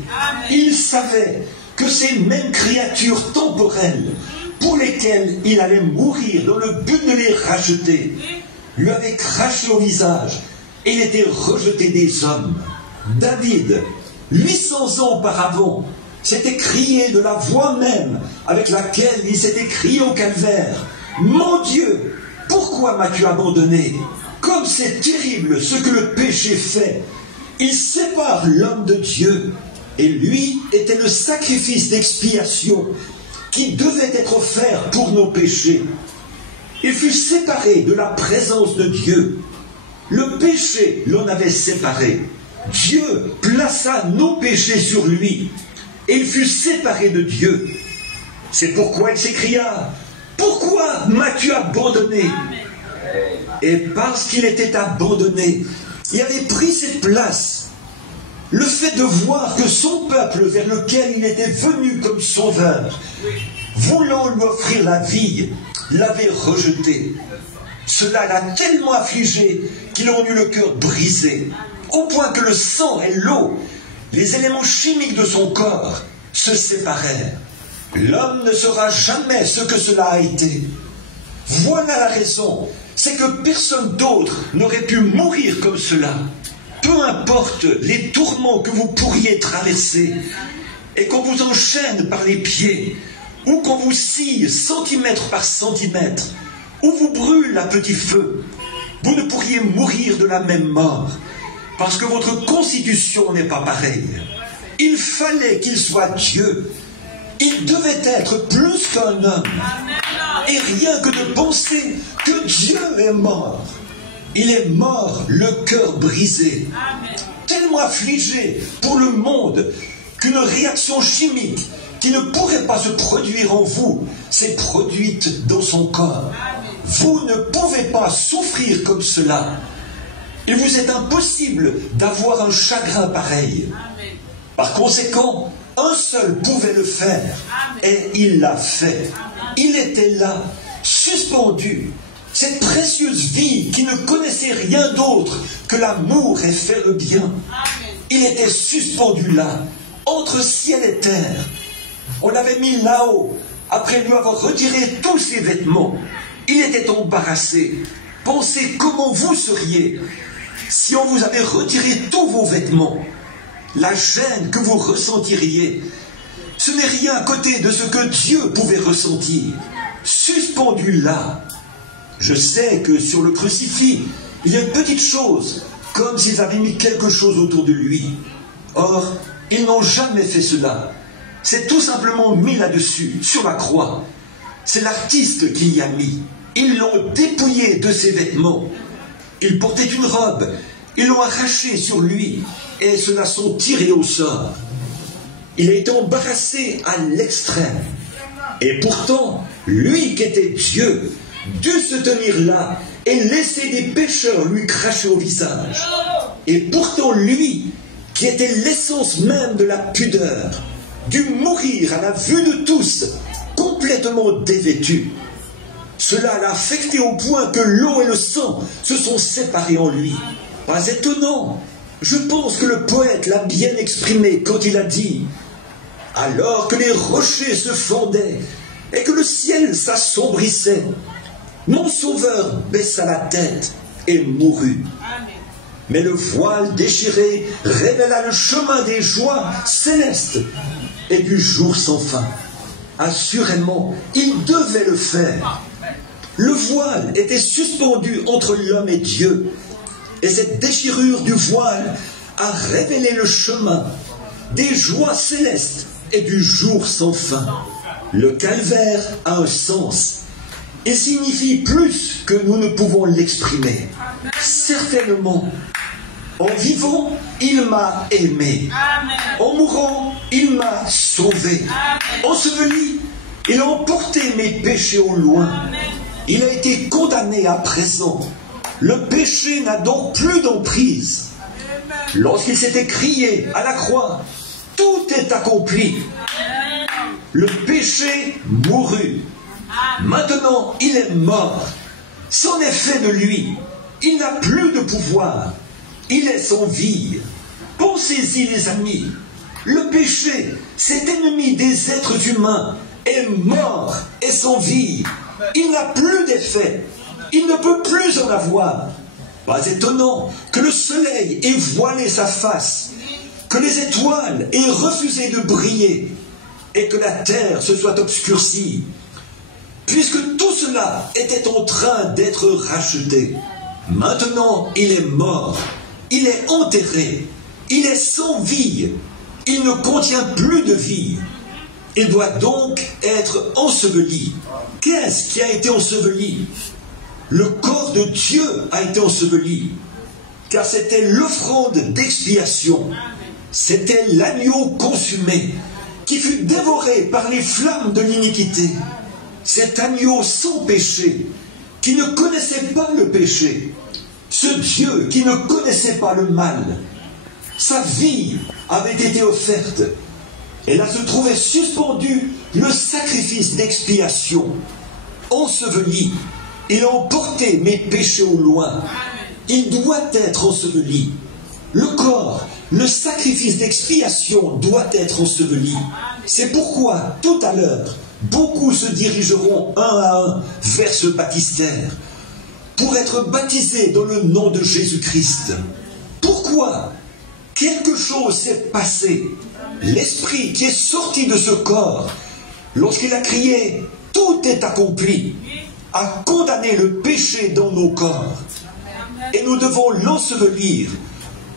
Il savait que ces mêmes créatures temporelles, pour lesquelles il allait mourir dans le but de les racheter, lui avaient craché au visage et il était rejeté des hommes. David, 800 ans auparavant, s'était crié de la voix même avec laquelle il s'était crié au calvaire, « Mon Dieu, pourquoi m'as-tu abandonné? Comme c'est terrible ce que le péché fait! Il sépare l'homme de Dieu, et lui était le sacrifice d'expiation qui devait être offert pour nos péchés. Il fut séparé de la présence de Dieu. Le péché l'en avait séparé. Dieu plaça nos péchés sur lui, et il fut séparé de Dieu. C'est pourquoi il s'écria, « Pourquoi m'as-tu abandonné ?» Et parce qu'il était abandonné, il avait pris cette place. Le fait de voir que son peuple vers lequel il était venu comme sauveur, voulant lui offrir la vie, l'avait rejeté. Cela l'a tellement affligé qu'il en eut le cœur brisé, au point que le sang et l'eau, les éléments chimiques de son corps, se séparèrent. L'homme ne saura jamais ce que cela a été. Voilà la raison, c'est que personne d'autre n'aurait pu mourir comme cela. Peu importe les tourments que vous pourriez traverser, et qu'on vous enchaîne par les pieds, ou qu'on vous scie centimètre par centimètre, ou vous brûle à petit feu, vous ne pourriez mourir de la même mort, parce que votre constitution n'est pas pareille. Il fallait qu'il soit Dieu. Il devait être plus qu'un homme. Et rien que de penser que Dieu est mort. Il est mort, le cœur brisé, tellement affligé pour le monde qu'une réaction chimique qui ne pourrait pas se produire en vous s'est produite dans son corps. Vous ne pouvez pas souffrir comme cela. Il vous est impossible d'avoir un chagrin pareil. Par conséquent, un seul pouvait le faire, et il l'a fait. Il était là, suspendu, cette précieuse vie qui ne connaissait rien d'autre que l'amour et faire le bien. il était suspendu là, entre ciel et terre. On l'avait mis là-haut, après lui avoir retiré tous ses vêtements. Il était embarrassé. Pensez comment vous seriez si on vous avait retiré tous vos vêtements. La gêne que vous ressentiriez, ce n'est rien à côté de ce que Dieu pouvait ressentir. Suspendu là. Je sais que sur le crucifix, il y a une petite chose, comme s'ils avaient mis quelque chose autour de lui. Or, ils n'ont jamais fait cela. C'est tout simplement mis là-dessus, sur la croix. C'est l'artiste qui y a mis. Ils l'ont dépouillé de ses vêtements. Il portait une robe. Ils l'ont arraché sur lui et se la sont tirés au sort. Il a été embarrassé à l'extrême. Et pourtant, lui qui était Dieu, dut se tenir là et laisser des pécheurs lui cracher au visage. Et pourtant lui, qui était l'essence même de la pudeur, dut mourir à la vue de tous, complètement dévêtu. Cela l'a affecté au point que l'eau et le sang se sont séparés en lui. Pas étonnant. Je pense que le poète l'a bien exprimé quand il a dit « Alors que les rochers se fendaient et que le ciel s'assombrissait, mon sauveur baissa la tête et mourut. Mais le voile déchiré révéla le chemin des joies célestes et du jour sans fin. Assurément, il devait le faire. Le voile était suspendu entre l'homme et Dieu, et cette déchirure du voile a révélé le chemin des joies célestes et du jour sans fin. Le calvaire a un sens et signifie plus que nous ne pouvons l'exprimer. Certainement, en vivant, il m'a aimé. En mourant, il m'a sauvé. Enseveli, il a emporté mes péchés au loin. Il a été condamné à présent. Le péché n'a donc plus d'emprise. Lorsqu'il s'est écrié à la croix, tout est accompli. Le péché mourut. Maintenant, il est mort. C'en est fait de lui. Il n'a plus de pouvoir. Il est sans vie. Pensez-y, les amis. Le péché, cet ennemi des êtres humains, est mort et sans vie. Il n'a plus d'effet. Il ne peut plus en avoir. Pas étonnant que le soleil ait voilé sa face, que les étoiles aient refusé de briller et que la terre se soit obscurcie, puisque tout cela était en train d'être racheté. Maintenant, il est mort, il est enterré, il est sans vie, il ne contient plus de vie. Il doit donc être enseveli. Qu'est-ce qui a été enseveli? Le corps de Dieu a été enseveli, car c'était l'offrande d'expiation. C'était l'agneau consumé, qui fut dévoré par les flammes de l'iniquité. Cet agneau sans péché, qui ne connaissait pas le péché. Ce Dieu qui ne connaissait pas le mal. Sa vie avait été offerte. Et là se trouvait suspendu le sacrifice d'expiation. Enseveli. Il a emporté mes péchés au loin. Il doit être enseveli. Le corps, le sacrifice d'expiation doit être enseveli. C'est pourquoi, tout à l'heure, beaucoup se dirigeront un à un vers ce baptistère pour être baptisés dans le nom de Jésus-Christ. Pourquoi? Quelque chose s'est passé. L'esprit qui est sorti de ce corps, lorsqu'il a crié « Tout est accompli », a condamné le péché dans nos corps. Et nous devons l'ensevelir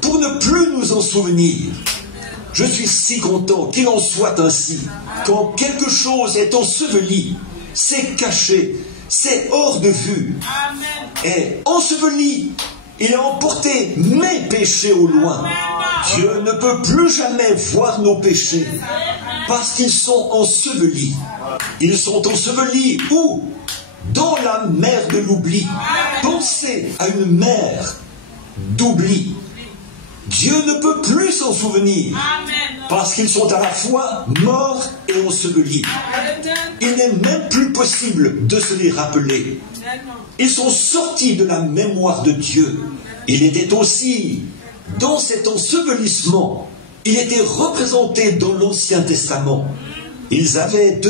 pour ne plus nous en souvenir. Je suis si content qu'il en soit ainsi. Quand quelque chose est enseveli, c'est caché, c'est hors de vue. Et enseveli, il a emporté mes péchés au loin. Dieu ne peut plus jamais voir nos péchés parce qu'ils sont ensevelis. Ils sont ensevelis où? Dans la mer de l'oubli. Pensez à une mer d'oubli. Dieu ne peut plus s'en souvenir parce qu'ils sont à la fois morts et ensevelis. Il n'est même plus possible de se les rappeler. Ils sont sortis de la mémoire de Dieu. Il était aussi dans cet ensevelissement, il était représenté dans l'Ancien Testament. Ils avaient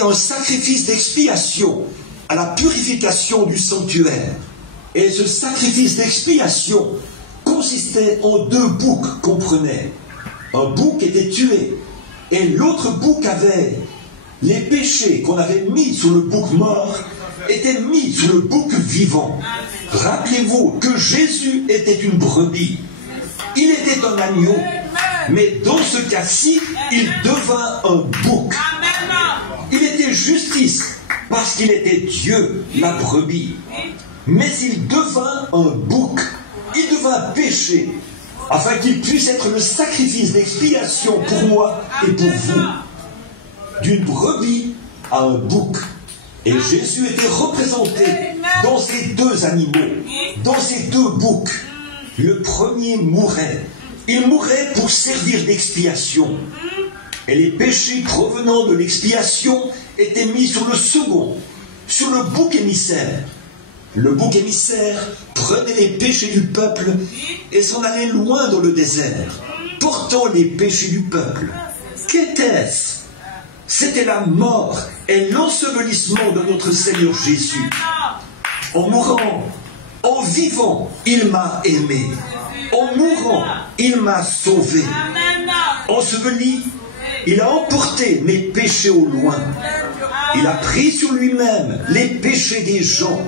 un sacrifice d'expiation à la purification du sanctuaire. Et ce sacrifice d'expiation consistait en 2 boucs, comprenez. Un bouc était tué, et l'autre bouc avait les péchés qu'on avait mis sur le bouc mort, étaient mis sur le bouc vivant. Rappelez-vous que Jésus était une brebis. Il était un agneau, mais dans ce cas-ci, il devint un bouc. Il était justice, parce qu'il était Dieu, la brebis. Mais il devint un bouc. Il devint péché, afin qu'il puisse être le sacrifice d'expiation pour moi et pour vous. D'une brebis à un bouc. Et Jésus était représenté dans ces 2 animaux, dans ces 2 boucs. Le premier mourait. Il mourait pour servir d'expiation. Et les péchés provenant de l'expiation étaient mis sur le second, sur le bouc émissaire. Le bouc émissaire prenait les péchés du peuple et s'en allait loin dans le désert, portant les péchés du peuple. Qu'était-ce? C'était la mort et l'ensevelissement de notre Seigneur Jésus. En mourant, en vivant, il m'a aimé. En mourant, il m'a sauvé. Enseveli, il a emporté mes péchés au loin. Il a pris sur lui-même les péchés des gens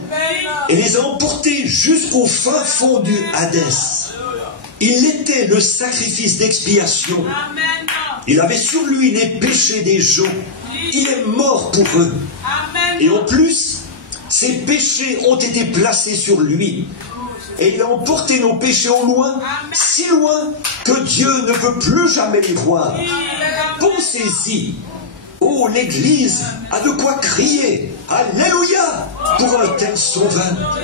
et les a emportés jusqu'au fin fond du Hadès. Il était le sacrifice d'expiation. Il avait sur lui les péchés des gens. Il est mort pour eux. Et en plus, ces péchés ont été placés sur lui. Et il a emporté nos péchés au loin, si loin que Dieu ne peut plus jamais les voir. Pensez-y. Oh, l'Église a de quoi crier. Alléluia pour un tel sauveur.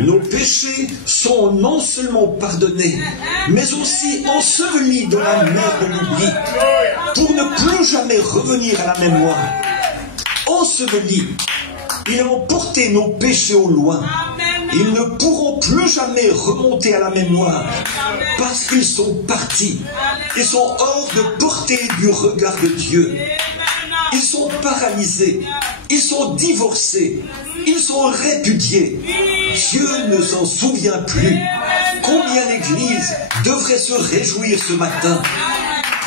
Nos péchés sont non seulement pardonnés, mais aussi ensevelis dans la mer de l'oubli, pour ne plus jamais revenir à la mémoire. Ensevelis, il a emporté nos péchés au loin. Ils ne pourront plus jamais remonter à la mémoire, parce qu'ils sont partis. Ils sont hors de portée du regard de Dieu. Ils sont paralysés, ils sont divorcés, ils sont répudiés. Dieu ne s'en souvient plus. Combien l'Église devrait se réjouir ce matin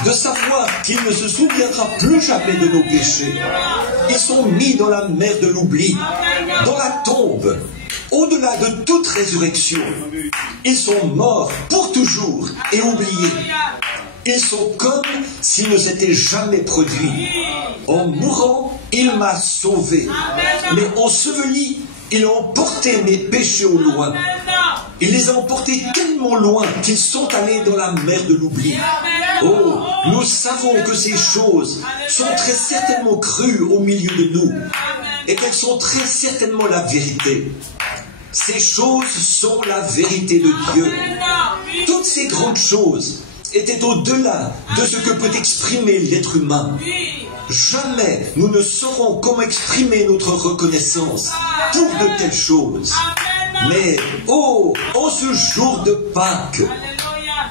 de savoir qu'il ne se souviendra plus jamais de nos péchés. Ils sont mis dans la mer de l'oubli, dans la tombe, au-delà de toute résurrection. Ils sont morts pour toujours et oubliés. Ils sont comme s'ils ne s'étaient jamais produits. En mourant, il m'a sauvé. Mais enseveli, il a emporté mes péchés au loin. Il les a emportés tellement loin qu'ils sont allés dans la mer de l'oubli. Oh, nous savons que ces choses sont très certainement crues au milieu de nous et qu'elles sont très certainement la vérité. Ces choses sont la vérité de Dieu. Toutes ces grandes choses étaient au-delà de ce que peut exprimer l'être humain. Jamais nous ne saurons comment exprimer notre reconnaissance pour de telles choses. Mais, oh, en ce jour de Pâques,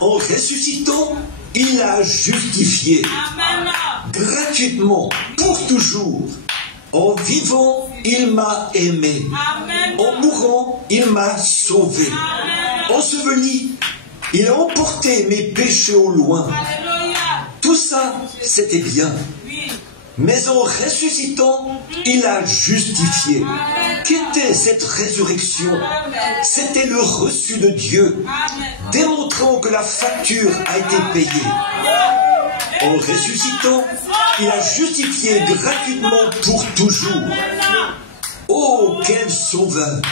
en ressuscitant, il a justifié gratuitement, pour toujours. En vivant, il m'a aimé. En mourant, il m'a sauvé. Enseveli, il a emporté mes péchés au loin. Tout ça, c'était bien. Mais en ressuscitant, il a justifié. Qu'était cette résurrection? C'était le reçu de Dieu, démontrant que la facture a été payée. En ressuscitant, il a justifié gratuitement pour toujours. Oh, quel sauveur!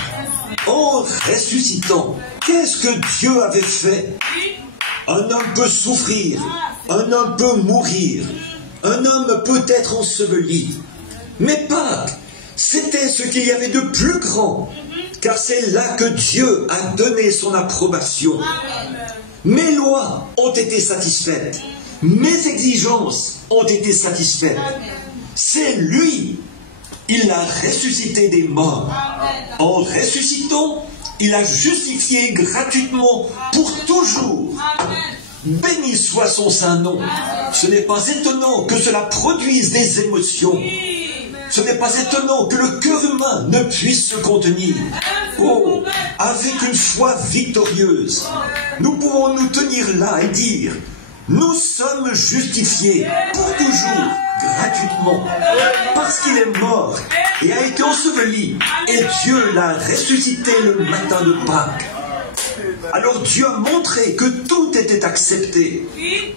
En ressuscitant, qu'est-ce que Dieu avait fait? Un homme peut souffrir, un homme peut mourir, un homme peut être enseveli. Mais Pâques, c'était ce qu'il y avait de plus grand, car c'est là que Dieu a donné son approbation. Mes lois ont été satisfaites, mes exigences ont été satisfaites. C'est lui, il a ressuscité des morts. En ressuscitant, il a justifié gratuitement pour toujours. Béni soit son saint nom. Ce n'est pas étonnant que cela produise des émotions. Ce n'est pas étonnant que le cœur humain ne puisse se contenir. Oh, avec une foi victorieuse, nous pouvons nous tenir là et dire, nous sommes justifiés pour toujours, gratuitement, parce qu'il est mort et a été enseveli, et Dieu l'a ressuscité le matin de Pâques. Alors Dieu a montré que tout était accepté,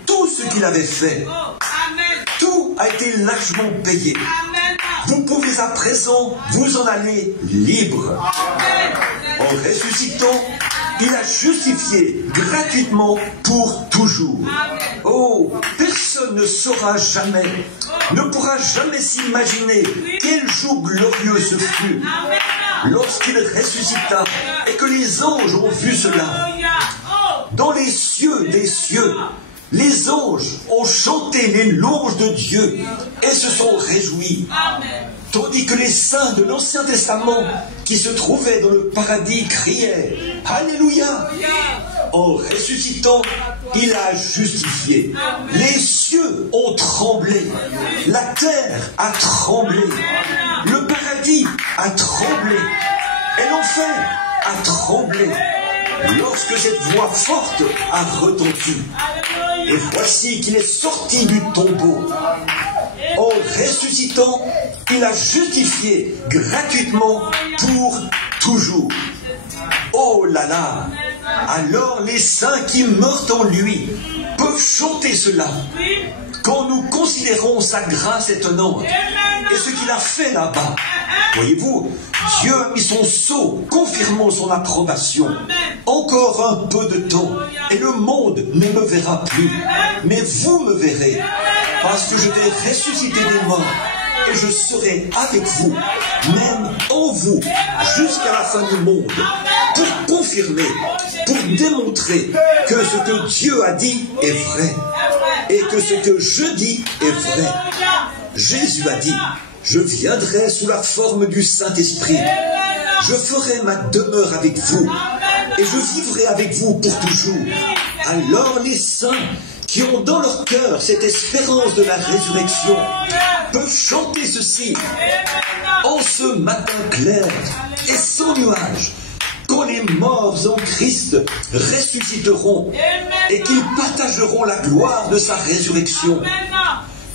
tout ce qu'il avait fait, tout a été largement payé. Vous pouvez à présent vous en aller libre. En ressuscitant, il a justifié gratuitement pour toujours. Oh, personne ne saura jamais, ne pourra jamais s'imaginer quel jour glorieux ce fut lorsqu'il ressuscita et que les anges ont vu cela. Dans les cieux des cieux, les anges ont chanté les louanges de Dieu et se sont réjouis. Tandis que les saints de l'Ancien Testament qui se trouvaient dans le paradis criaient « Alléluia !» En ressuscitant, il a justifié. Les cieux ont tremblé, la terre a tremblé, le paradis a tremblé et l'enfer a tremblé lorsque cette voix forte a retenti. Et voici qu'il est sorti du tombeau. En ressuscitant, il a justifié gratuitement pour toujours. Oh là là! Alors les saints qui meurent en lui peuvent chanter cela. Quand nous considérons sa grâce étonnante et ce qu'il a fait là-bas, voyez-vous, Dieu a mis son sceau, confirmant son approbation. Encore un peu de temps, et le monde ne me verra plus. Mais vous me verrez, parce que je vais ressusciter des morts, et je serai avec vous, même en vous, jusqu'à la fin du monde, pour confirmer, pour démontrer que ce que Dieu a dit est vrai, et que ce que je dis est vrai. Jésus a dit, je viendrai sous la forme du Saint-Esprit, je ferai ma demeure avec vous, et je vivrai avec vous pour toujours. Alors les saints qui ont dans leur cœur cette espérance de la résurrection peuvent chanter ceci en ce matin clair et sans nuage, quand les morts en Christ ressusciteront et qu'ils partageront la gloire de sa résurrection.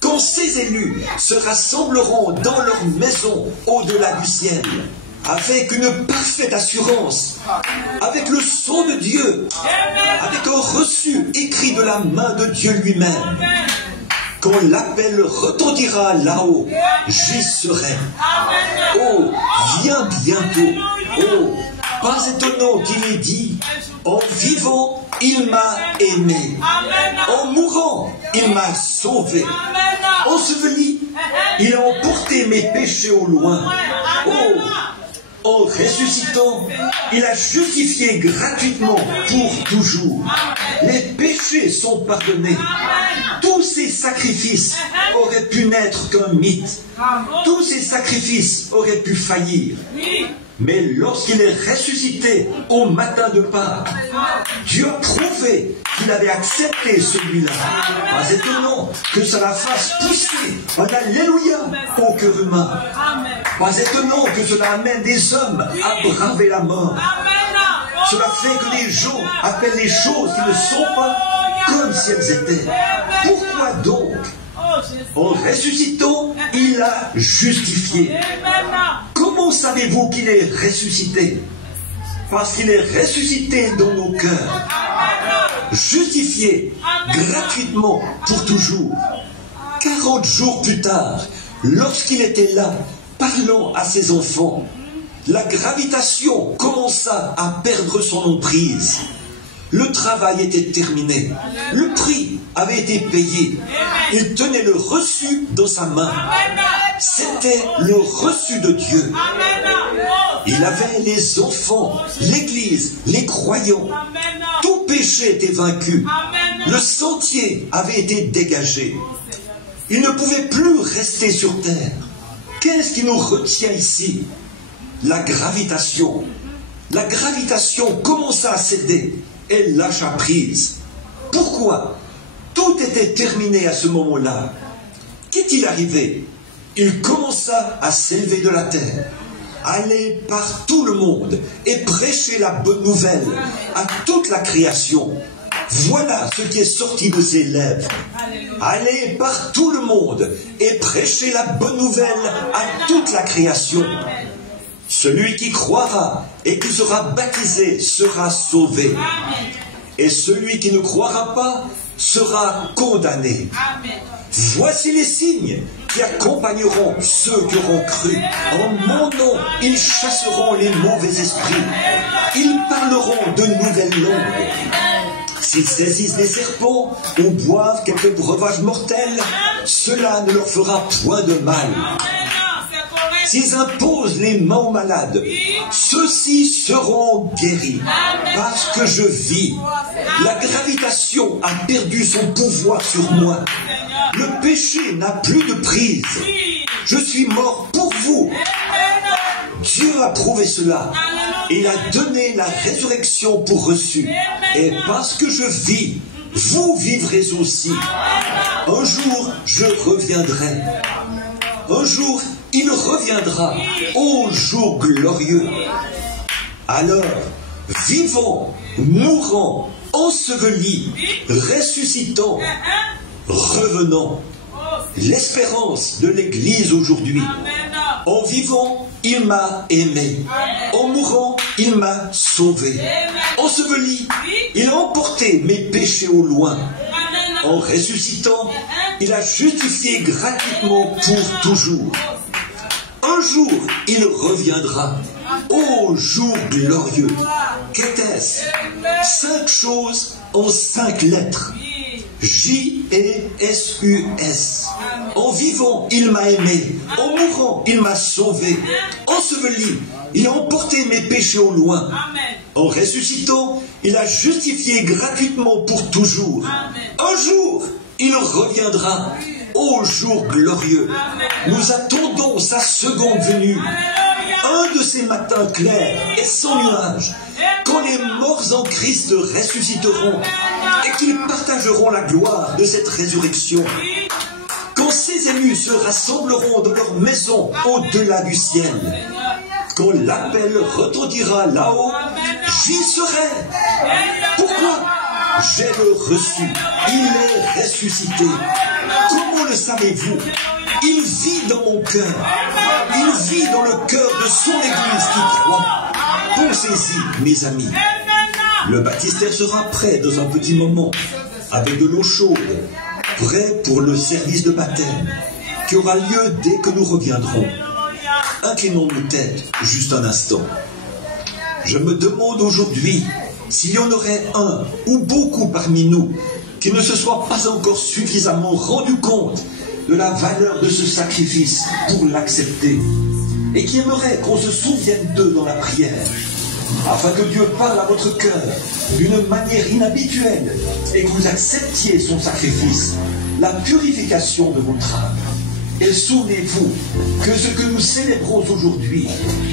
Quand ces élus se rassembleront dans leur maison au-delà du ciel, avec une parfaite assurance, avec le son de Dieu, avec un reçu écrit de la main de Dieu lui-même. Quand l'appel retentira là-haut, j'y serai. Oh, viens bientôt. Oh, pas étonnant qu'il ait dit, en vivant, il m'a aimé. En mourant, il m'a sauvé. Enseveli, il a emporté mes péchés au loin. Oh, en ressuscitant, il a justifié gratuitement pour toujours. Les péchés sont pardonnés. Tous ces sacrifices auraient pu n'être qu'un mythe. Tous ces sacrifices auraient pu faillir. Mais lorsqu'il est ressuscité au matin de Pâques, Dieu a prouvé qu'il avait accepté celui-là. Pas étonnant que cela fasse pousser un Alléluia au cœur humain. Pas étonnant que cela amène des hommes à braver la mort. Cela fait que les gens appellent les choses qui ne sont pas comme si elles étaient. Pourquoi donc? En ressuscitant, il a justifié. Comment savez-vous qu'il est ressuscité? Parce qu'il est ressuscité dans nos cœurs. Justifié gratuitement pour toujours. 40 jours plus tard, lorsqu'il était là, parlant à ses enfants, la gravitation commença à perdre son emprise. Le travail était terminé. Le prix avait été payé. Il tenait le reçu dans sa main. C'était le reçu de Dieu. Il avait les enfants, l'Église, les croyants. Tout péché était vaincu. Le sentier avait été dégagé. Il ne pouvait plus rester sur terre. Qu'est-ce qui nous retient ici? La gravitation. la gravitation commença à céder. Elle lâcha prise. Pourquoi? Tout était terminé à ce moment-là. Qu'est-il arrivé? Il commença à s'élever de la terre, aller par tout le monde et prêcher la bonne nouvelle à toute la création. Voilà ce qui est sorti de ses lèvres. Aller par tout le monde et prêcher la bonne nouvelle à toute la création. Celui qui croira et qui sera baptisé sera sauvé. Et celui qui ne croira pas sera condamné. Voici les signes qui accompagneront ceux qui auront cru. En mon nom, ils chasseront les mauvais esprits. Ils parleront de nouvelles langues. S'ils saisissent des serpents ou boivent quelques breuvages mortels, cela ne leur fera point de mal. S'ils imposent les mains aux malades, ceux-ci seront guéris. Parce que je vis, la gravitation a perdu son pouvoir sur moi. Le péché n'a plus de prise. Je suis mort pour vous. Dieu a prouvé cela. Il a donné la résurrection pour reçu. Et parce que je vis, vous vivrez aussi. Un jour, je reviendrai. Un jour, il reviendra. Ô jour glorieux. Alors, vivant, mourant, enseveli, ressuscitant, revenant. L'espérance de l'Église aujourd'hui. En vivant, il m'a aimé. En mourant, il m'a sauvé. Enseveli, il a emporté mes péchés au loin. En ressuscitant, il a justifié gratuitement pour toujours. Un jour, il reviendra. Ô jour glorieux. Qu'était-ce? 5 choses en 5 lettres. J-E-S-U-S. En vivant, il m'a aimé. En mourant, il m'a sauvé. Enseveli, il a emporté mes péchés au loin. En ressuscitant, il a justifié gratuitement pour toujours. Un jour, il reviendra. Ô jour glorieux. Nous attendons sa seconde venue. Un de ces matins clairs et sans nuages, quand les morts en Christ ressusciteront et qu'ils partageront la gloire de cette résurrection. Quand ces élus se rassembleront dans leur maison au-delà du ciel. Quand l'appel retentira là-haut, j'y serai. Pourquoi? J'ai le reçu. Il est ressuscité. Comment le savez-vous? Il vit dans mon cœur. Il vit dans le cœur de son Église qui croit. Pensez-y, mes amis. Le baptistère sera prêt dans un petit moment, avec de l'eau chaude, prêt pour le service de baptême, qui aura lieu dès que nous reviendrons. Inclinons nos têtes juste un instant. Je me demande aujourd'hui s'il y en aurait un ou beaucoup parmi nous qui ne se soient pas encore suffisamment rendu compte de la valeur de ce sacrifice pour l'accepter et qui aimerait qu'on se souvienne d'eux dans la prière, afin que Dieu parle à votre cœur d'une manière inhabituelle et que vous acceptiez son sacrifice, la purification de votre âme. Et souvenez-vous que ce que nous célébrons aujourd'hui,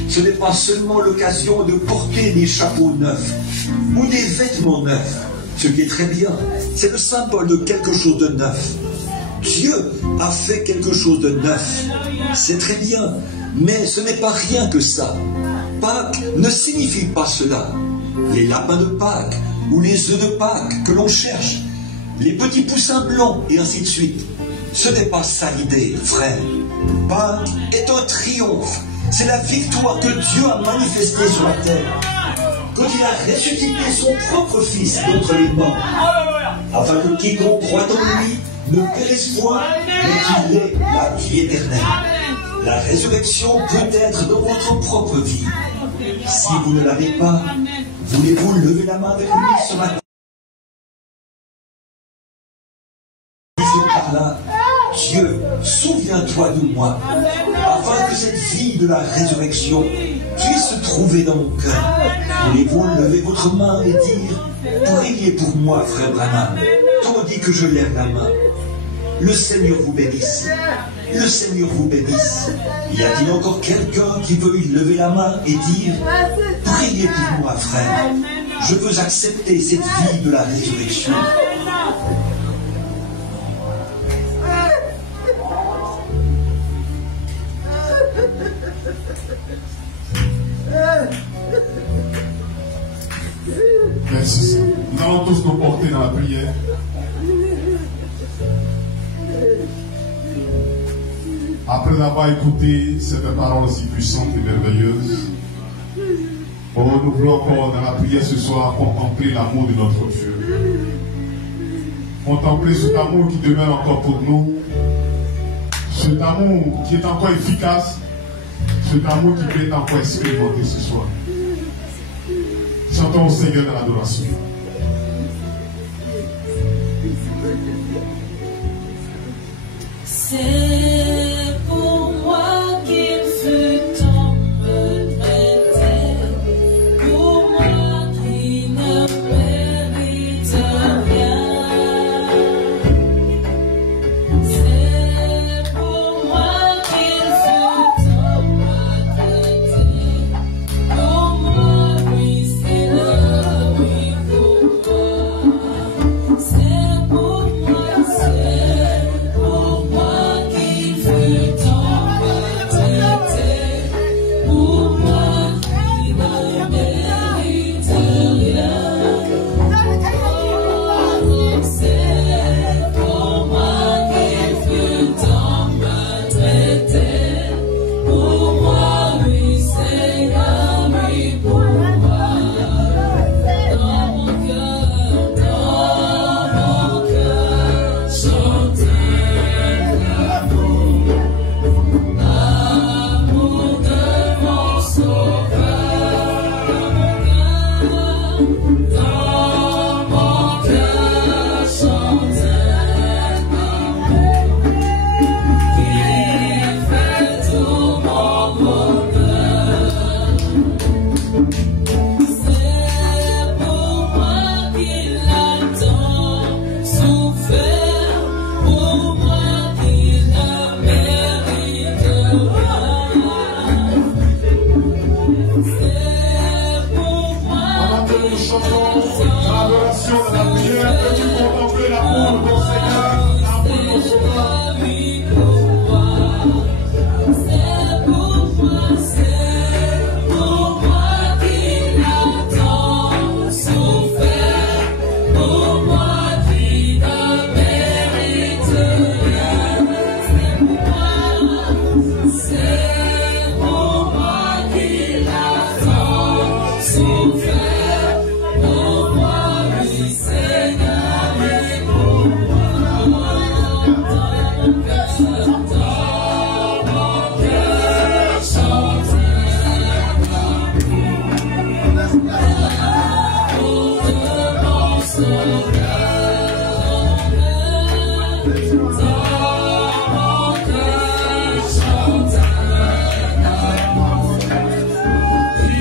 ce n'est pas seulement l'occasion de porter des chapeaux neufs ou des vêtements neufs. Ce qui est très bien, c'est le symbole de quelque chose de neuf. Dieu a fait quelque chose de neuf. C'est très bien, mais ce n'est pas rien que ça. Pâques ne signifie pas cela. Les lapins de Pâques ou les œufs de Pâques que l'on cherche, les petits poussins blancs et ainsi de suite. Ce n'est pas ça l'idée, frère. Pâques est un triomphe. C'est la victoire que Dieu a manifestée sur la terre. Quand il a ressuscité son propre Fils d'entre les morts, afin que quiconque croit en lui ne périsse point, mais qu'il ait la vie éternelle. La résurrection peut être dans votre propre vie. Si vous ne l'avez pas, voulez-vous lever la main avec lui ce matin? Par là, Dieu, souviens-toi de moi, afin que cette vie de la résurrection puisse se trouver dans mon cœur. Voulez-vous lever votre main et dire, priez pour moi, frère Branham, tandis que je lève la main. Le Seigneur vous bénisse. Le Seigneur vous bénisse. Y a-t-il encore quelqu'un qui veut lever la main et dire « Priez pour moi, frère. Je veux accepter cette vie de la résurrection. » Merci. Nous allons tous nous porter dans la prière. Après avoir écouté cette parole si puissante et merveilleuse, nous voulons encore dans la prière ce soir contempler l'amour de notre Dieu. Contempler cet amour qui demeure encore pour nous, cet amour qui est encore efficace, cet amour qui peut être encore expérimenté ce soir. Chantons au Seigneur dans l'adoration. C'est pour moi qu'il fut tant me traiter, pour moi qui ne mérite rien. C'est pour moi qu'il fut tant me traiter, pour moi oui c'est le oui pour moi. C'est pour moi qu'il fut tant me traiter, pour moi qui ne mérite rien. C'est pour moi qu'il fut tant me traiter, pour moi oui Seigneur, oui pour moi. Dans mon cœur, chanter l'amour de mon sauveur. Dans mon cœur, chanter l'amour qui fait tout mon bonheur. C'est pour moi qu'il a tant souffert, pour moi qui ne mérite rien. C'est pour moi Pendant que nous chantons l'adoration de la prière, peux-tu contempler l'amour de ton Seigneur, l'amour de ton Sauveur? oui pour moi. C'est pour moi qu'il a tant souffert, pour moi qui ne mérite rien. C'est pour moi qu'il a tant souffert, pour moi oui Seigneur, oui pour moi. Dans mon cœur, chanter l'amour de mon sauveur. Dans mon cœur, chanter l'amour qui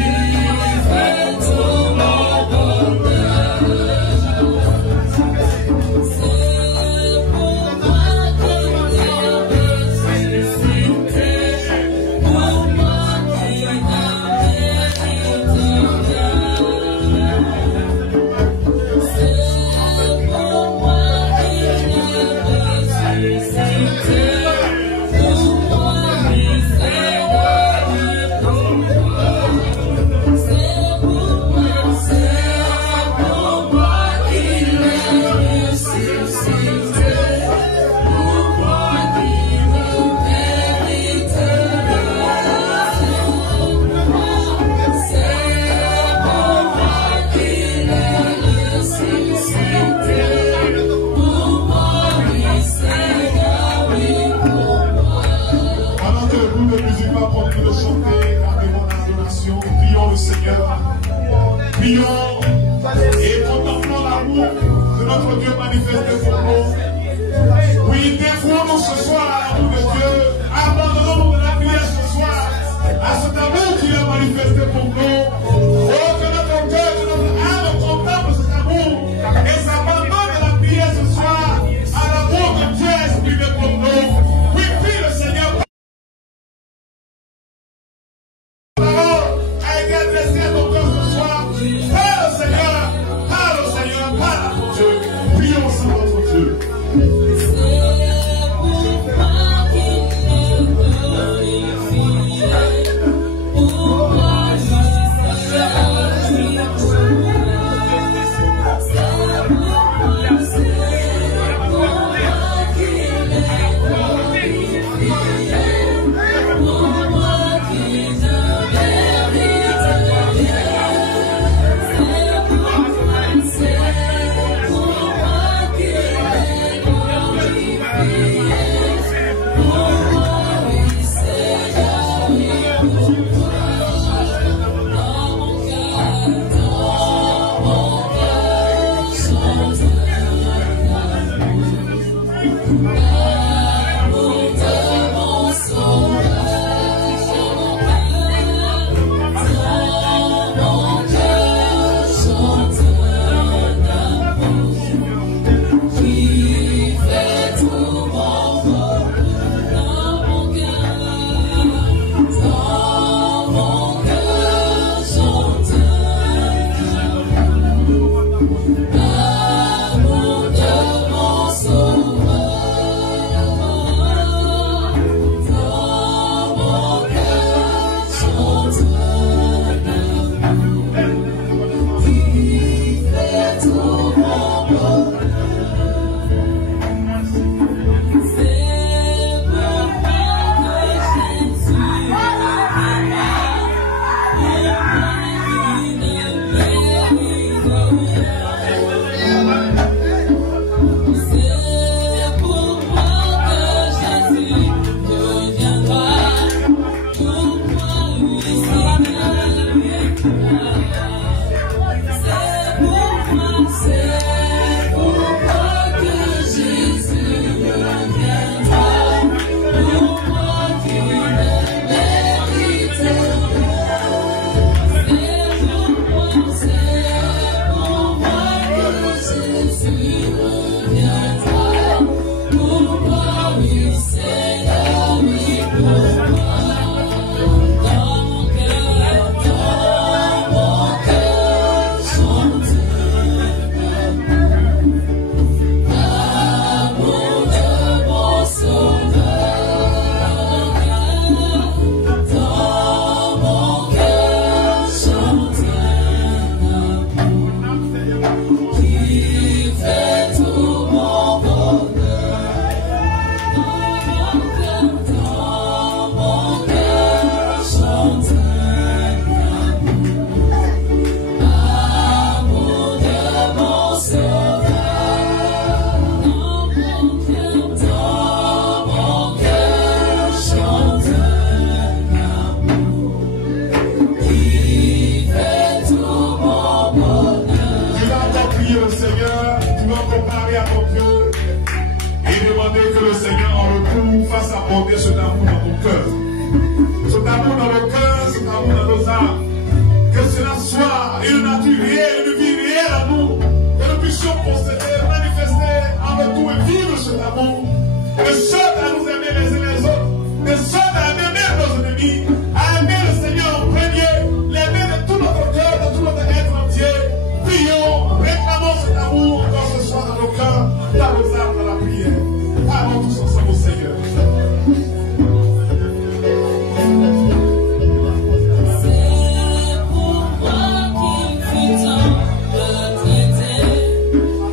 fait tout mon bonheur. C'est pour moi qu'il est ressuscité, pour moi qui ne mérite rien. C'est pour moi qu'il est ressuscité, pour moi oui Seigneur, oui pour moi. C'est pour moi qu'il est ressuscité, pour moi qui ne mérite rien. C'est pour moi qu'il est ressuscité, pour moi oui Seigneur, oui pour moi. Pendant que le groupe de musique va continuer de chanter avec l'adoration, prions le Seigneur. Prions et contemplons l'amour que notre Dieu manifeste pour nous. Oui, dévouons-nous ce soir à l'amour de Dieu. Abandonnons-nous de la prière ce soir à cet amour qu'il a manifesté pour nous. Oh, que notre cœur, que notre âme contemple cet amour et s'abandonne de la prière ce soir à l'amour de Dieu.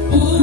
Pour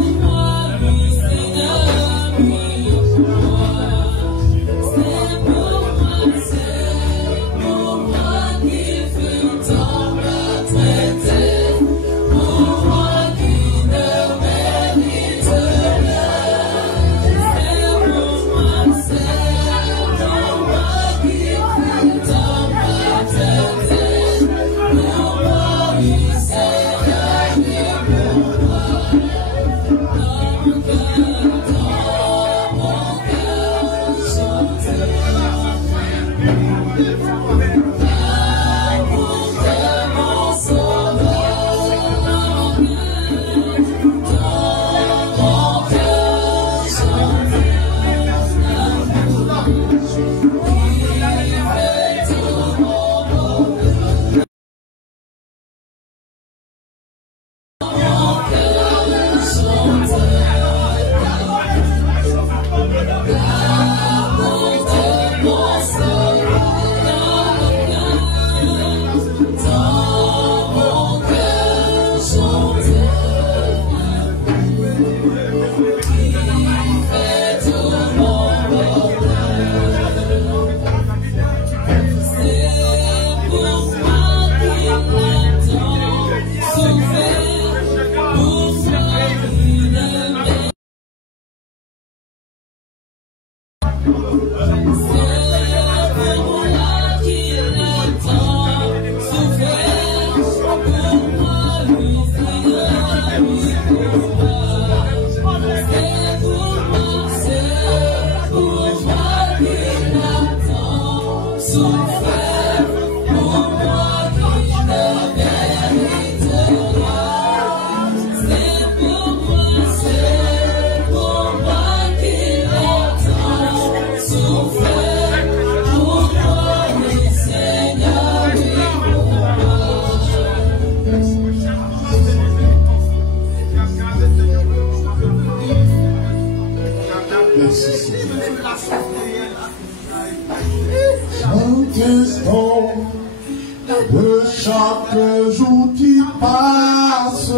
Chaque jour qui passe,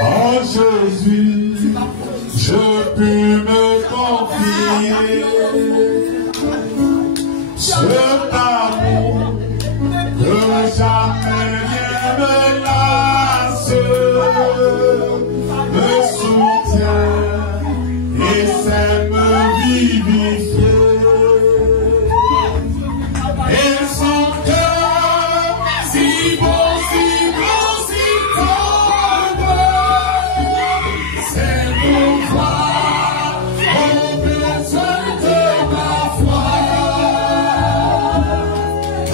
en Jésus, je puis me confier. Cet amour que jamais rien ne lasse, me soutient et sait me vivifier. Et son cœur si bon, si tendre, c'est pour voir au besoin de ma foi.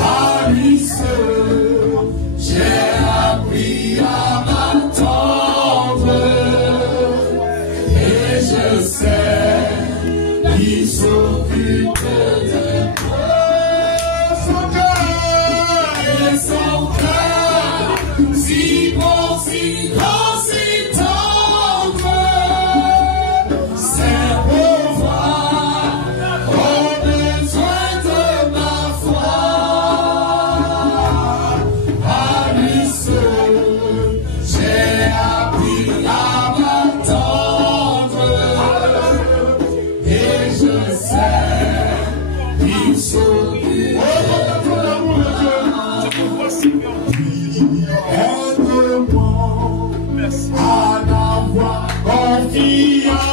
À lui seul, j'ai appris à m'attendre, et je sais qu'il s'occupe de moi. Son cœur, si bon, si grand, si tendre, c'est pour voir au besoin de ma foi. À lui seul, j'ai appris à m'attendre, et je sais qu'il s'occupe. Aide-moi à n'avoir confiance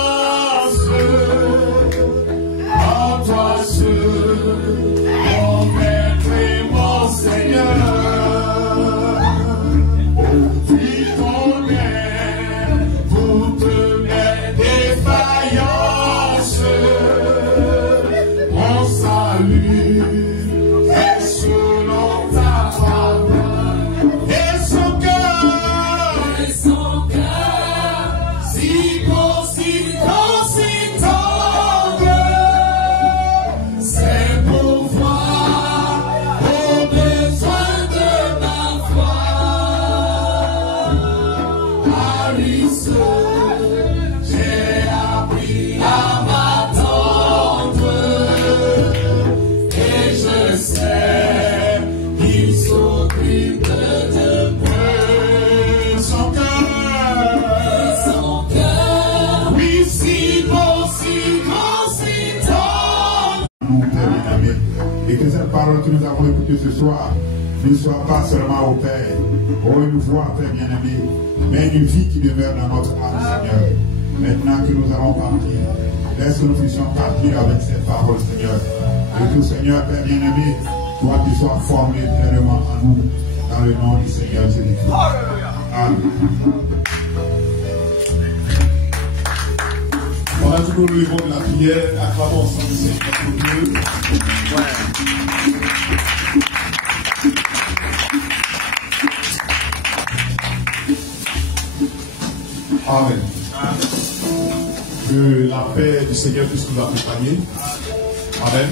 en toi seul, mon maître et mon Seigneur. Tu connais toutes mes défaillances, mon salut est selon ta parole. Et son cœur, si bon, si grand, si tendre, c'est pour voir au besoin de ma foi. À lui seul, j'ai appris à m'attendre, et je sais qu'il s'occupe de moi. Son cœur, oui, si bon, si grand, si tendre. Nous, Père bien-aimé, et que cette parole que nous avons écoutée ce soir ne soit pas seulement au Père, une voix, Père bien-aimé, mais une vie qui demeure dans notre âme, Seigneur. Maintenant que nous allons partir, laisse que nous puissions partir avec cette parole, Seigneur. Et tout, Seigneur, Père bien-aimé, toi qui sois formé pleinement en nous, dans le nom du Seigneur Jésus-Christ. Amen. On a toujours le niveau de la prière, acclamons ensemble le Seigneur pour Dieu. Amen. Que la paix du Seigneur puisse nous accompagner. Amen.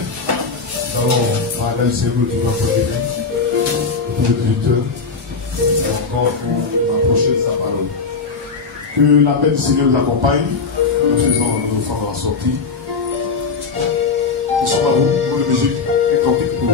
Nous allons parler du Seigneur qui va protéger pour le Créateur et encore pour approcher de sa parole. Que la paix du Seigneur nous accompagne. Nous faisons nos offrandes en sortie. Nous sommes à vous pour la musique et cantique pour